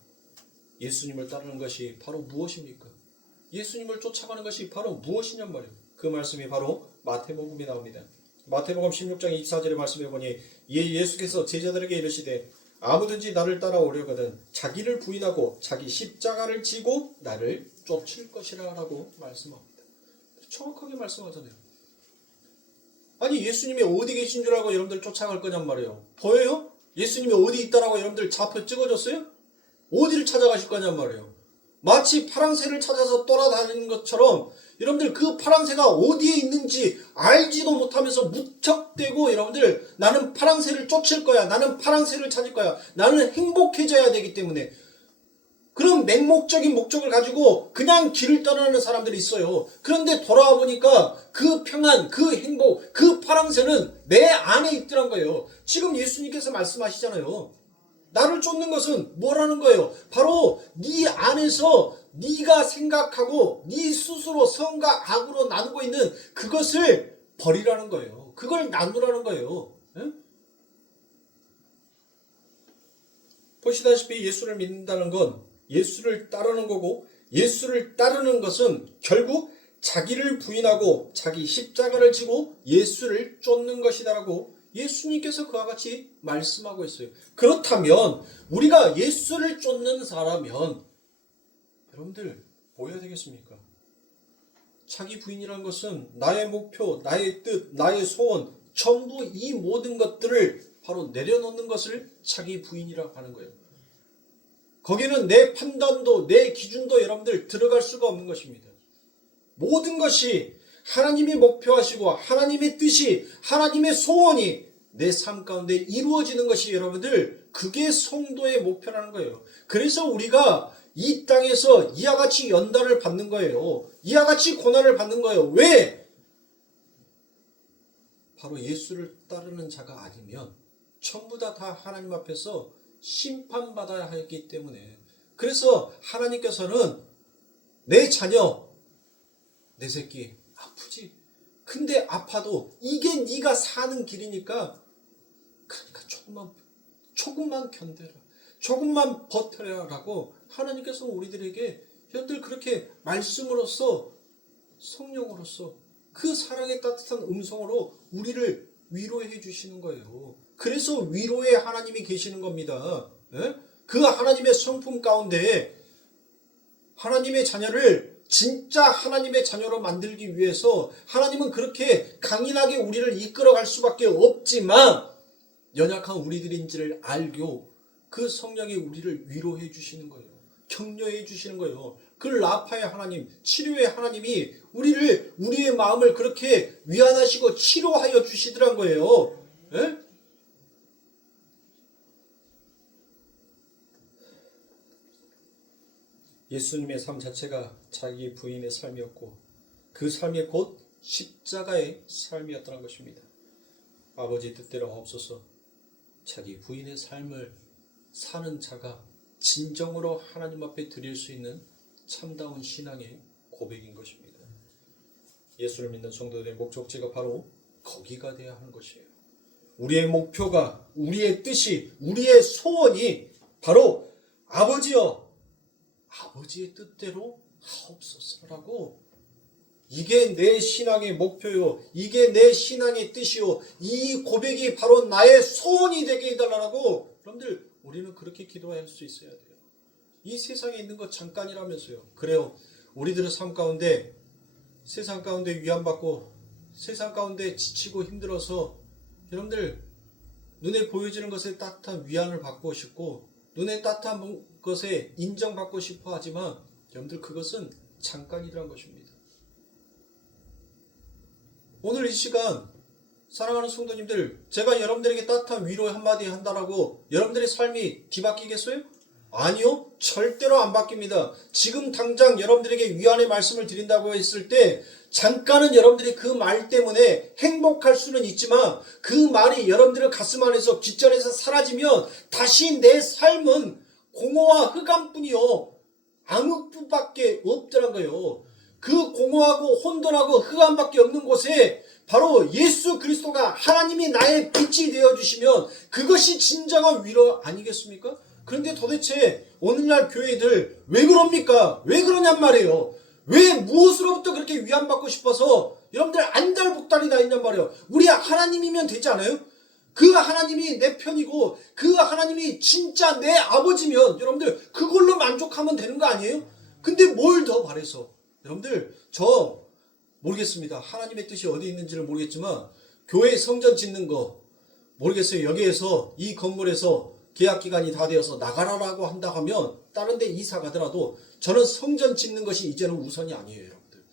예수님을 따르는 것이 바로 무엇입니까? 예수님을 쫓아가는 것이 바로 무엇이냔 말이에요. 그 말씀이 바로 마태복음에 나옵니다. 마태복음 16장 24절의 말씀에 보니 예수께서 제자들에게 이르시되 아무든지 나를 따라오려거든 자기를 부인하고 자기 십자가를 지고 나를 쫓을 것이라 라고 말씀합니다. 정확하게 말씀하잖아요. 아니 예수님이 어디 계신 줄 알고 여러분들 쫓아갈 거냔 말이에요. 보여요? 예수님이 어디 있다라고 여러분들 좌표 찍어줬어요? 어디를 찾아가실 거냔 말이에요. 마치 파랑새를 찾아서 돌아다니는 것처럼 여러분들 그 파랑새가 어디에 있는지 알지도 못하면서 무턱대고 여러분들 나는 파랑새를 쫓을 거야. 나는 파랑새를 찾을 거야. 나는 행복해져야 되기 때문에 그런 맹목적인 목적을 가지고 그냥 길을 떠나는 사람들이 있어요. 그런데 돌아와 보니까 그 평안, 그 행복, 그 파랑새는 내 안에 있더란 거예요. 지금 예수님께서 말씀하시잖아요. 나를 쫓는 것은 뭐라는 거예요? 바로 네 안에서 네가 생각하고 네 스스로 선과 악으로 나누고 있는 그것을 버리라는 거예요. 그걸 나누라는 거예요. 에? 보시다시피 예수를 믿는다는 건 예수를 따르는 거고 예수를 따르는 것은 결국 자기를 부인하고 자기 십자가를 지고 예수를 쫓는 것이다라고 예수님께서 그와 같이 말씀하고 있어요. 그렇다면 우리가 예수를 쫓는 사람이면 여러분들 뭐 해야 되겠습니까? 자기 부인이라는 것은 나의 목표, 나의 뜻, 나의 소원 전부 이 모든 것들을 바로 내려놓는 것을 자기 부인이라고 하는 거예요. 거기는 내 판단도 내 기준도 여러분들 들어갈 수가 없는 것입니다. 모든 것이 하나님이 목표하시고 하나님의 뜻이 하나님의 소원이 내 삶 가운데 이루어지는 것이 여러분들 그게 성도의 목표라는 거예요. 그래서 우리가 이 땅에서 이와 같이 연단을 받는 거예요. 이와 같이 고난을 받는 거예요. 왜? 바로 예수를 따르는 자가 아니면 전부 다 하나님 앞에서 심판받아야 하기 때문에 그래서 하나님께서는 내 자녀, 내 새끼 아프지? 근데 아파도 이게 네가 사는 길이니까 그러니까 조금만 견뎌라. 조금만 버텨라 라고 하나님께서 우리들에게 여러분들 그렇게 말씀으로써 성령으로서 그 사랑의 따뜻한 음성으로 우리를 위로해 주시는 거예요. 그래서 위로의 하나님이 계시는 겁니다. 예? 그 하나님의 성품 가운데 하나님의 자녀를 진짜 하나님의 자녀로 만들기 위해서 하나님은 그렇게 강인하게 우리를 이끌어갈 수밖에 없지만 연약한 우리들인지를 알고 그 성령이 우리를 위로해 주시는 거예요. 격려해 주시는 거예요. 그 라파의 하나님, 치료의 하나님이 우리의 마음을 그렇게 위안하시고 치료하여 주시더란 거예요. 예? 예수님의 삶 자체가 자기 부인의 삶이었고 그 삶이 곧 십자가의 삶이었다는 것입니다. 아버지 뜻대로 하옵소서. 자기 부인의 삶을 사는 자가 진정으로 하나님 앞에 드릴 수 있는 참다운 신앙의 고백인 것입니다. 예수를 믿는 성도들의 목적지가 바로 거기가 되어야 하는 것이에요. 우리의 목표가, 우리의 뜻이, 우리의 소원이 바로 아버지여, 아버지의 뜻대로 하옵소서라고 이게 내 신앙의 목표요. 이게 내 신앙의 뜻이요. 이 고백이 바로 나의 소원이 되게 해달라고 여러분들 우리는 그렇게 기도할 수 있어야 돼요. 이 세상에 있는 것 잠깐이라면서요. 그래요. 우리들의 삶 가운데 세상 가운데 위안받고 세상 가운데 지치고 힘들어서 여러분들 눈에 보여지는 것에 따뜻한 위안을 받고 싶고 눈에 따뜻한 것에 인정받고 싶어 하지만 여러분들 그것은 잠깐이라는 것입니다. 오늘 이 시간 사랑하는 성도님들, 제가 여러분들에게 따뜻한 위로의 한마디 한다라고 여러분들의 삶이 뒤바뀌겠어요? 아니요, 절대로 안 바뀝니다. 지금 당장 여러분들에게 위안의 말씀을 드린다고 했을 때 잠깐은 여러분들이 그 말 때문에 행복할 수는 있지만 그 말이 여러분들의 가슴 안에서 깃전에서 사라지면 다시 내 삶은 공허와 흑암뿐이요 암흑뿐밖에 없더란 거예요. 그 공허하고 혼돈하고 흑암밖에 없는 곳에 바로 예수 그리스도가 하나님이 나의 빛이 되어주시면 그것이 진정한 위로 아니겠습니까? 그런데 도대체 오늘날 교회들 왜 그럽니까? 왜 그러냔 말이에요. 왜 무엇으로부터 그렇게 위안받고 싶어서 여러분들 안달복달이 나 있냔 말이에요. 우리 하나님이면 되지 않아요? 그 하나님이 내 편이고 그 하나님이 진짜 내 아버지면 여러분들 그걸로 만족하면 되는 거 아니에요? 근데 뭘 더 바래서 여러분들 저 모르겠습니다. 하나님의 뜻이 어디 있는지를 모르겠지만 교회 성전 짓는 거 모르겠어요. 여기에서 이 건물에서 계약기간이 다 되어서 나가라라고 한다 하면 다른 데 이사 가더라도 저는 성전 짓는 것이 이제는 우선이 아니에요. 여러분들.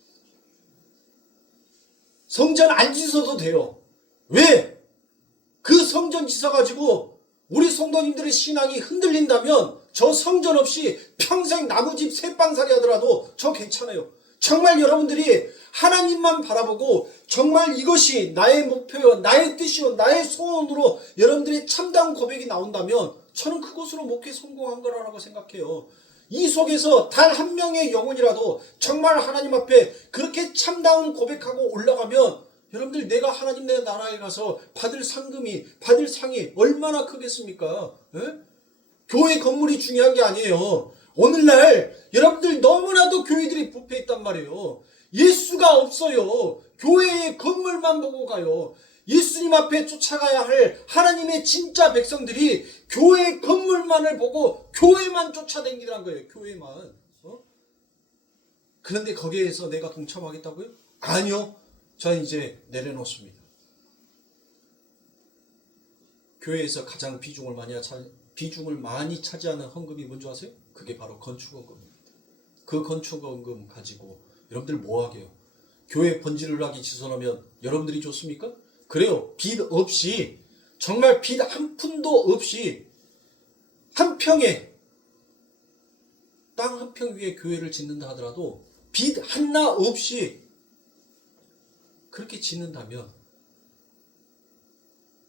성전 안 짓어도 돼요. 왜? 그 성전 짓어가지고 우리 성도님들의 신앙이 흔들린다면 저 성전 없이 평생 나무집 새빵살이 하더라도 저 괜찮아요. 정말 여러분들이 하나님만 바라보고 정말 이것이 나의 목표요, 나의 뜻이요, 나의 소원으로 여러분들의 참다운 고백이 나온다면 저는 그것으로 목회 성공한 거라고 생각해요. 이 속에서 단 한 명의 영혼이라도 정말 하나님 앞에 그렇게 참다운 고백하고 올라가면 여러분들 내가 하나님 내 나라에 가서 받을 상금이 받을 상이 얼마나 크겠습니까? 에? 교회 건물이 중요한 게 아니에요. 오늘날 여러분들 너무나도 교회들이 부패했단 말이에요. 예수가 없어요. 교회의 건물만 보고 가요. 예수님 앞에 쫓아가야 할 하나님의 진짜 백성들이 교회 건물만을 보고 교회만 쫓아다니더란 거예요. 교회만. 그런데 거기에서 내가 동참하겠다고요? 아니요. 저는 이제 내려놓습니다. 교회에서 가장 비중을 많이 차지하는 헌금이 뭔지 아세요? 그게 바로 건축헌금입니다. 그 건축헌금 가지고 여러분들 뭐 하게요? 교회 번지를 하기 지선하면 여러분들이 좋습니까? 그래요. 빚 없이 정말 빚 한 푼도 없이 한 평에 땅 한 평 위에 교회를 짓는다 하더라도 빚 하나 없이 그렇게 짓는다면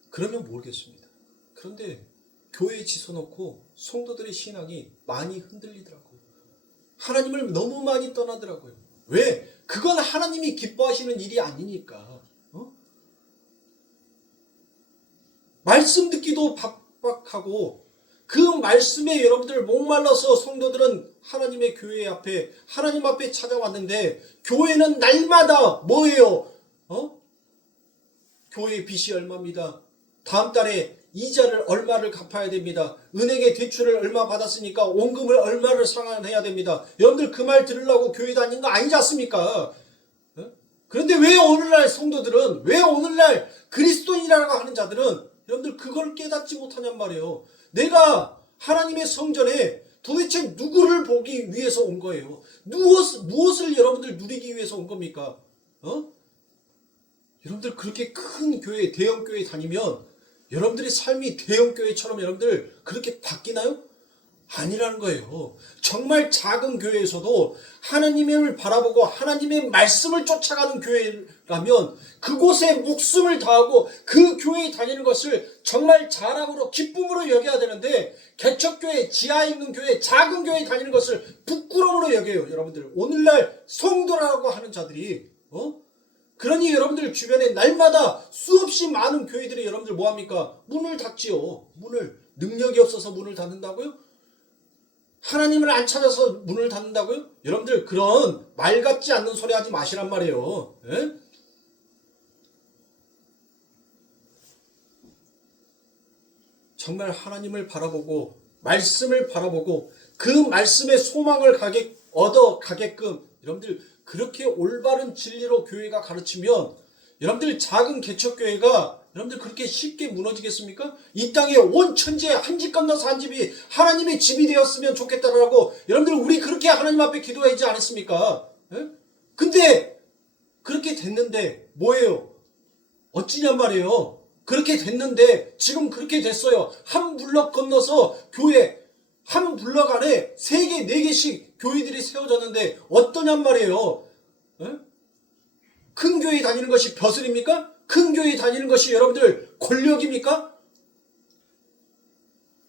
그러면 모르겠습니다. 그런데 교회에 지서놓고 성도들의 신앙이 많이 흔들리더라고요. 하나님을 너무 많이 떠나더라고요. 왜? 그건 하나님이 기뻐하시는 일이 아니니까. 말씀 듣기도 박박하고 그 말씀에 여러분들 목말라서 성도들은 하나님의 교회 앞에 하나님 앞에 찾아왔는데 교회는 날마다 뭐예요? 교회 빚이 얼마입니다. 다음 달에 이자를 얼마를 갚아야 됩니다. 은행에 대출을 얼마 받았으니까 원금을 얼마를 상환해야 됩니다. 여러분들 그 말 들으려고 교회 다니는 거 아니지 않습니까? 그런데 왜 오늘날 성도들은 왜 오늘날 그리스도인이라고 하는 자들은 여러분들 그걸 깨닫지 못하냔 말이에요. 내가 하나님의 성전에 도대체 누구를 보기 위해서 온 거예요? 무엇을 여러분들 누리기 위해서 온 겁니까? 여러분들 그렇게 큰 교회, 대형 교회 다니면 여러분들의 삶이 대형 교회처럼 여러분들 그렇게 바뀌나요? 아니라는 거예요. 정말 작은 교회에서도 하나님을 바라보고 하나님의 말씀을 쫓아가는 교회라면 그곳에 목숨을 다하고 그 교회에 다니는 것을 정말 자랑으로 기쁨으로 여겨야 되는데 개척교회, 지하에 있는 교회, 작은 교회에 다니는 것을 부끄러움으로 여겨요. 여러분들 오늘날 성도라고 하는 자들이 그러니 여러분들 주변에 날마다 수없이 많은 교회들이 여러분들 뭐합니까? 문을 닫지요. 능력이 없어서 문을 닫는다고요? 하나님을 안 찾아서 문을 닫는다고요? 여러분들 그런 말 같지 않는 소리 하지 마시란 말이에요. 에? 정말 하나님을 바라보고 말씀을 바라보고 그 말씀의 소망을 얻어 가게끔 여러분들 그렇게 올바른 진리로 교회가 가르치면 여러분들 작은 개척교회가 여러분들 그렇게 쉽게 무너지겠습니까? 이 땅에 온 천지에 한 집 건너서 한 집이 하나님의 집이 되었으면 좋겠다라고 여러분들 우리 그렇게 하나님 앞에 기도하지 않았습니까? 에? 근데 그렇게 됐는데 뭐예요? 어찌냔 말이에요. 그렇게 됐는데 지금 그렇게 됐어요. 한 블럭 건너서 교회 한 블럭 안에 3개, 4개씩 교회들이 세워졌는데 어떠냔 말이에요. 에? 큰 교회 다니는 것이 벼슬입니까? 큰 교회 다니는 것이 여러분들 권력입니까?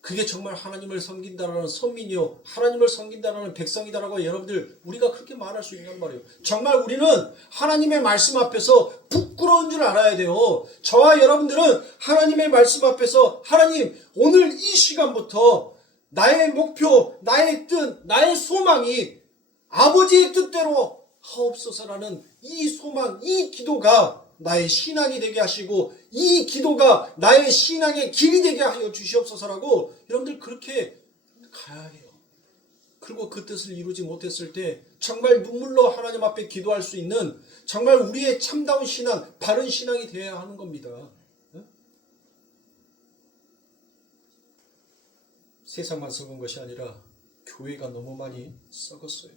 그게 정말 하나님을 섬긴다라는 선민이요, 하나님을 섬긴다라는 백성이다라고 여러분들 우리가 그렇게 말할 수 있냔 말이에요. 정말 우리는 하나님의 말씀 앞에서 부끄러운 줄 알아야 돼요. 저와 여러분들은 하나님의 말씀 앞에서 하나님 오늘 이 시간부터 나의 목표, 나의 뜻, 나의 소망이 아버지의 뜻대로 하옵소서라는 이 소망, 이 기도가 나의 신앙이 되게 하시고 이 기도가 나의 신앙의 길이 되게 하여 주시옵소서라고 여러분들 그렇게 가야 해요. 그리고 그 뜻을 이루지 못했을 때 정말 눈물로 하나님 앞에 기도할 수 있는 정말 우리의 참다운 신앙, 바른 신앙이 되어야 하는 겁니다. 세상만 썩은 것이 아니라 교회가 너무 많이 썩었어요.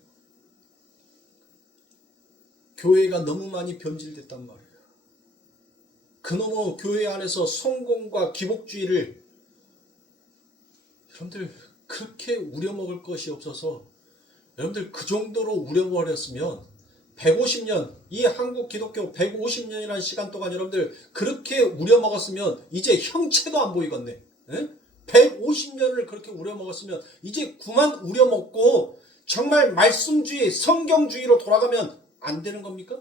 교회가 너무 많이 변질됐단 말이에요. 그놈의 교회 안에서 성공과 기복주의를 여러분들 그렇게 우려먹을 것이 없어서 여러분들 그 정도로 우려버렸으면 150년, 이 한국 기독교 150년이라는 시간 동안 여러분들 그렇게 우려먹었으면 이제 형체도 안 보이겠네. 150년을 그렇게 우려먹었으면 이제 그만 우려먹고 정말 말씀주의, 성경주의로 돌아가면 안 되는 겁니까?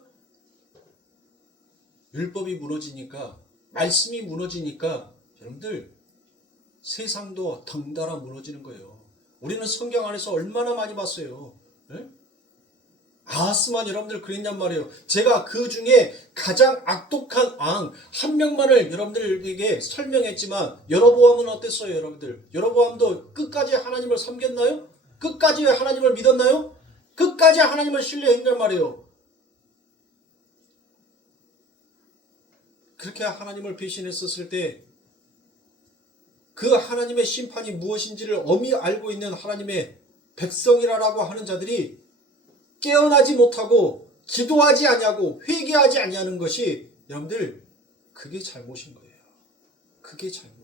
율법이 무너지니까, 말씀이 무너지니까 여러분들 세상도 덩달아 무너지는 거예요. 우리는 성경 안에서 얼마나 많이 봤어요. 아하스만 여러분들 그랬냔 말이에요. 제가 그 중에 가장 악독한 왕 한 명만을 여러분들에게 설명했지만 여로보암은 어땠어요 여러분들? 여로보암도 끝까지 하나님을 섬겼나요? 끝까지 하나님을 믿었나요? 끝까지 하나님을 신뢰했냔 말이에요. 그렇게 하나님을 배신했었을 때 그 하나님의 심판이 무엇인지를 엄히 알고 있는 하나님의 백성이라고 하는 자들이 깨어나지 못하고 기도하지 아니하고 회개하지 아니하는 것이 여러분들 그게 잘못인 거예요. 그게 잘못.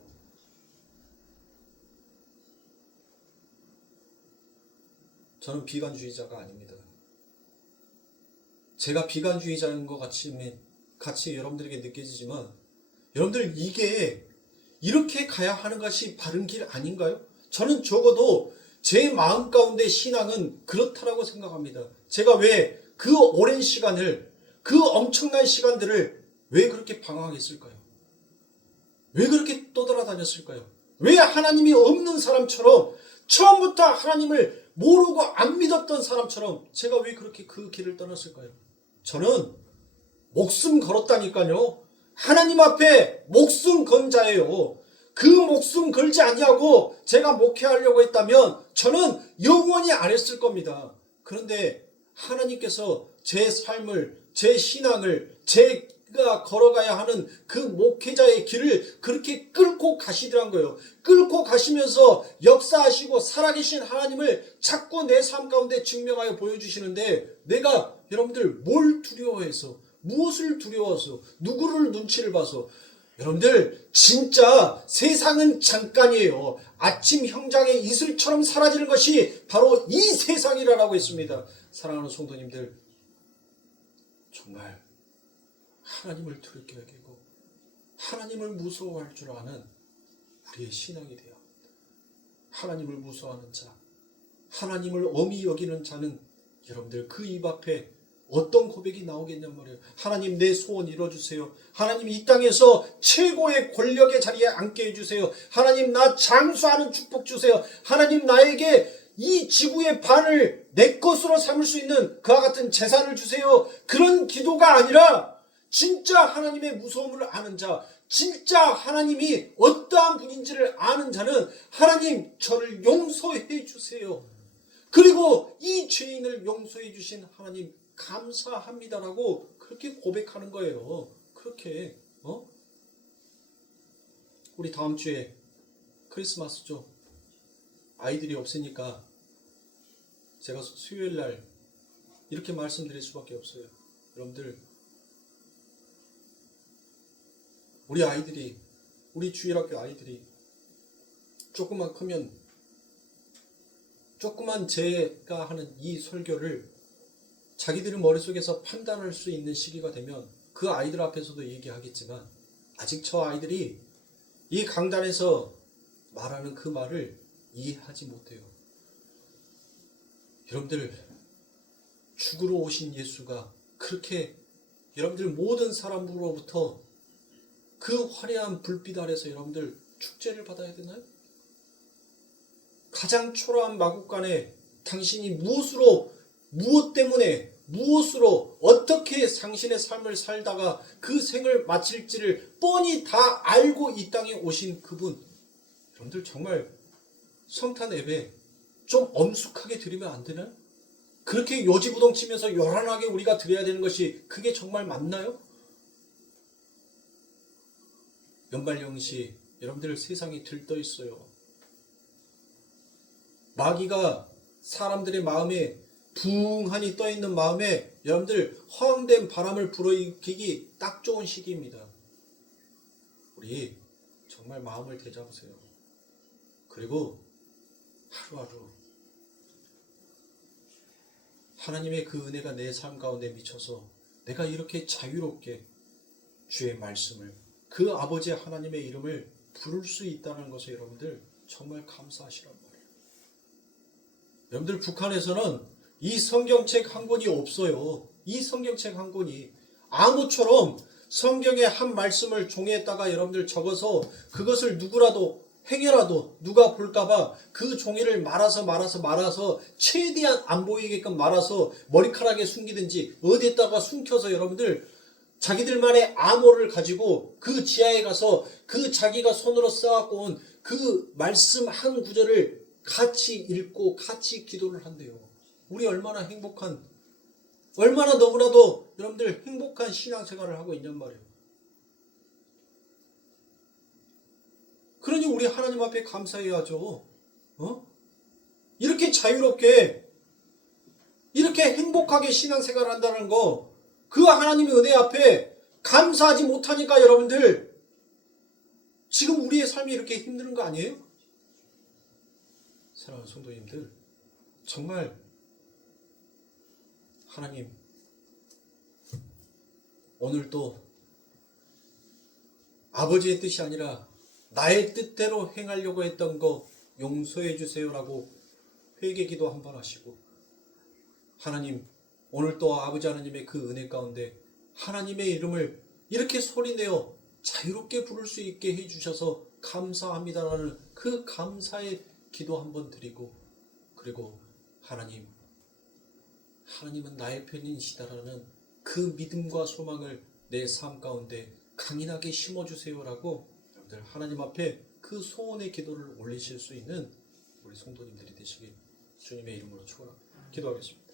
저는 비관주의자가 아닙니다. 제가 비관주의자인 것 같이 여러분들에게 느껴지지만 여러분들 이게 이렇게 가야 하는 것이 바른 길 아닌가요? 저는 적어도 제 마음 가운데 신앙은 그렇다라고 생각합니다. 제가 왜 그 오랜 시간을, 그 엄청난 시간들을 왜 그렇게 방황했을까요? 왜 그렇게 떠돌아다녔을까요? 왜 하나님이 없는 사람처럼 처음부터 하나님을 모르고 안 믿었던 사람처럼 제가 왜 그렇게 그 길을 떠났을까요? 저는 목숨 걸었다니까요. 하나님 앞에 목숨 건 자예요. 그 목숨 걸지 아니하고 제가 목회하려고 했다면 저는 영원히 안 했을 겁니다. 그런데 하나님께서 제 삶을, 제 신앙을, 제가 걸어가야 하는 그 목회자의 길을 그렇게 끌고 가시더란 거예요. 끌고 가시면서 역사하시고 살아계신 하나님을 자꾸 내 삶 가운데 증명하여 보여주시는데 내가 여러분들 뭘 두려워해서, 무엇을 두려워서, 누구를 눈치를 봐서, 여러분들 진짜 세상은 잠깐이에요. 아침 형장의 이슬처럼 사라지는 것이 바로 이 세상이라고 했습니다. 사랑하는 성도님들, 정말 하나님을 두렵게 여기고 하나님을 무서워할 줄 아는 우리의 신앙이 되어야 합니다. 하나님을 무서워하는 자, 하나님을 엄히 여기는 자는 여러분들 그 입 앞에 어떤 고백이 나오겠냔 말이에요. 하나님 내 소원 이뤄주세요. 하나님 이 땅에서 최고의 권력의 자리에 앉게 해주세요. 하나님 나 장수하는 축복 주세요. 하나님 나에게 이 지구의 반을 내 것으로 삼을 수 있는 그와 같은 재산을 주세요. 그런 기도가 아니라 진짜 하나님의 무서움을 아는 자, 진짜 하나님이 어떠한 분인지를 아는 자는 하나님 저를 용서해 주세요. 그리고 이 죄인을 용서해 주신 하나님 감사합니다라고 그렇게 고백하는 거예요. 그렇게 우리 다음 주에 크리스마스죠. 아이들이 없으니까 제가 수요일 날 이렇게 말씀드릴 수밖에 없어요. 여러분들 우리 아이들이, 우리 주일학교 아이들이 조금만 크면, 조그만 제가 하는 이 설교를 자기들의 머릿속에서 판단할 수 있는 시기가 되면 그 아이들 앞에서도 얘기하겠지만, 아직 저 아이들이 이 강단에서 말하는 그 말을 이해하지 못해요. 여러분들, 죽으러 오신 예수가 그렇게 여러분들 모든 사람으로부터 그 화려한 불빛 아래서 여러분들 축제를 받아야 되나요? 가장 초라한 마국간에 당신이 무엇 때문에, 무엇으로, 어떻게 당신의 삶을 살다가 그 생을 마칠지를 뻔히 다 알고 이 땅에 오신 그분, 여러분들 정말 성탄 예배 좀 엄숙하게 드리면 안 되나요? 그렇게 요지부동 치면서 요란하게 우리가 드려야 되는 것이 그게 정말 맞나요? 연말연시 여러분들 세상이 들떠 있어요. 마귀가 사람들의 마음에 붕하니 떠 있는 마음에 여러분들 허황된 바람을 불어일으키기 딱 좋은 시기입니다. 우리 정말 마음을 되잡으세요. 그리고 하루하루 하나님의 그 은혜가 내 삶 가운데 미쳐서 내가 이렇게 자유롭게 주의 말씀을, 그 아버지 하나님의 이름을 부를 수 있다는 것에 여러분들 정말 감사하시란 말이에요. 여러분들 북한에서는 이 성경책 한 권이 없어요. 이 성경책 한 권이 아무처럼 성경의 한 말씀을 종이에다가 여러분들 적어서 그것을 누구라도 행여라도 누가 볼까봐 그 종이를 말아서 최대한 안 보이게끔 말아서 머리카락에 숨기든지 어디에다가 숨겨서 여러분들 자기들만의 암호를 가지고 그 지하에 가서 그 자기가 손으로 써갖고 온 그 말씀 한 구절을 같이 읽고 같이 기도를 한대요. 우리 얼마나 너무나도 여러분들 행복한 신앙생활을 하고 있냔 말이에요. 그러니 우리 하나님 앞에 감사해야죠. 이렇게 자유롭게, 이렇게 행복하게 신앙생활을 한다는 거, 그 하나님의 은혜 앞에 감사하지 못하니까 여러분들 지금 우리의 삶이 이렇게 힘든 거 아니에요? 사랑하는 성도님들, 정말 하나님 오늘도 아버지의 뜻이 아니라 나의 뜻대로 행하려고 했던 거 용서해 주세요라고 회개기도 한번 하시고, 하나님 오늘 또 아버지 하나님의 그 은혜 가운데 하나님의 이름을 이렇게 소리내어 자유롭게 부를 수 있게 해주셔서 감사합니다라는 그 감사의 기도 한번 드리고, 그리고 하나님은 나의 편이시다라는 그 믿음과 소망을 내 삶 가운데 강인하게 심어주세요라고 여러분들 하나님 앞에 그 소원의 기도를 올리실 수 있는 우리 성도님들이 되시길 주님의 이름으로 축원합니다. 기도하겠습니다.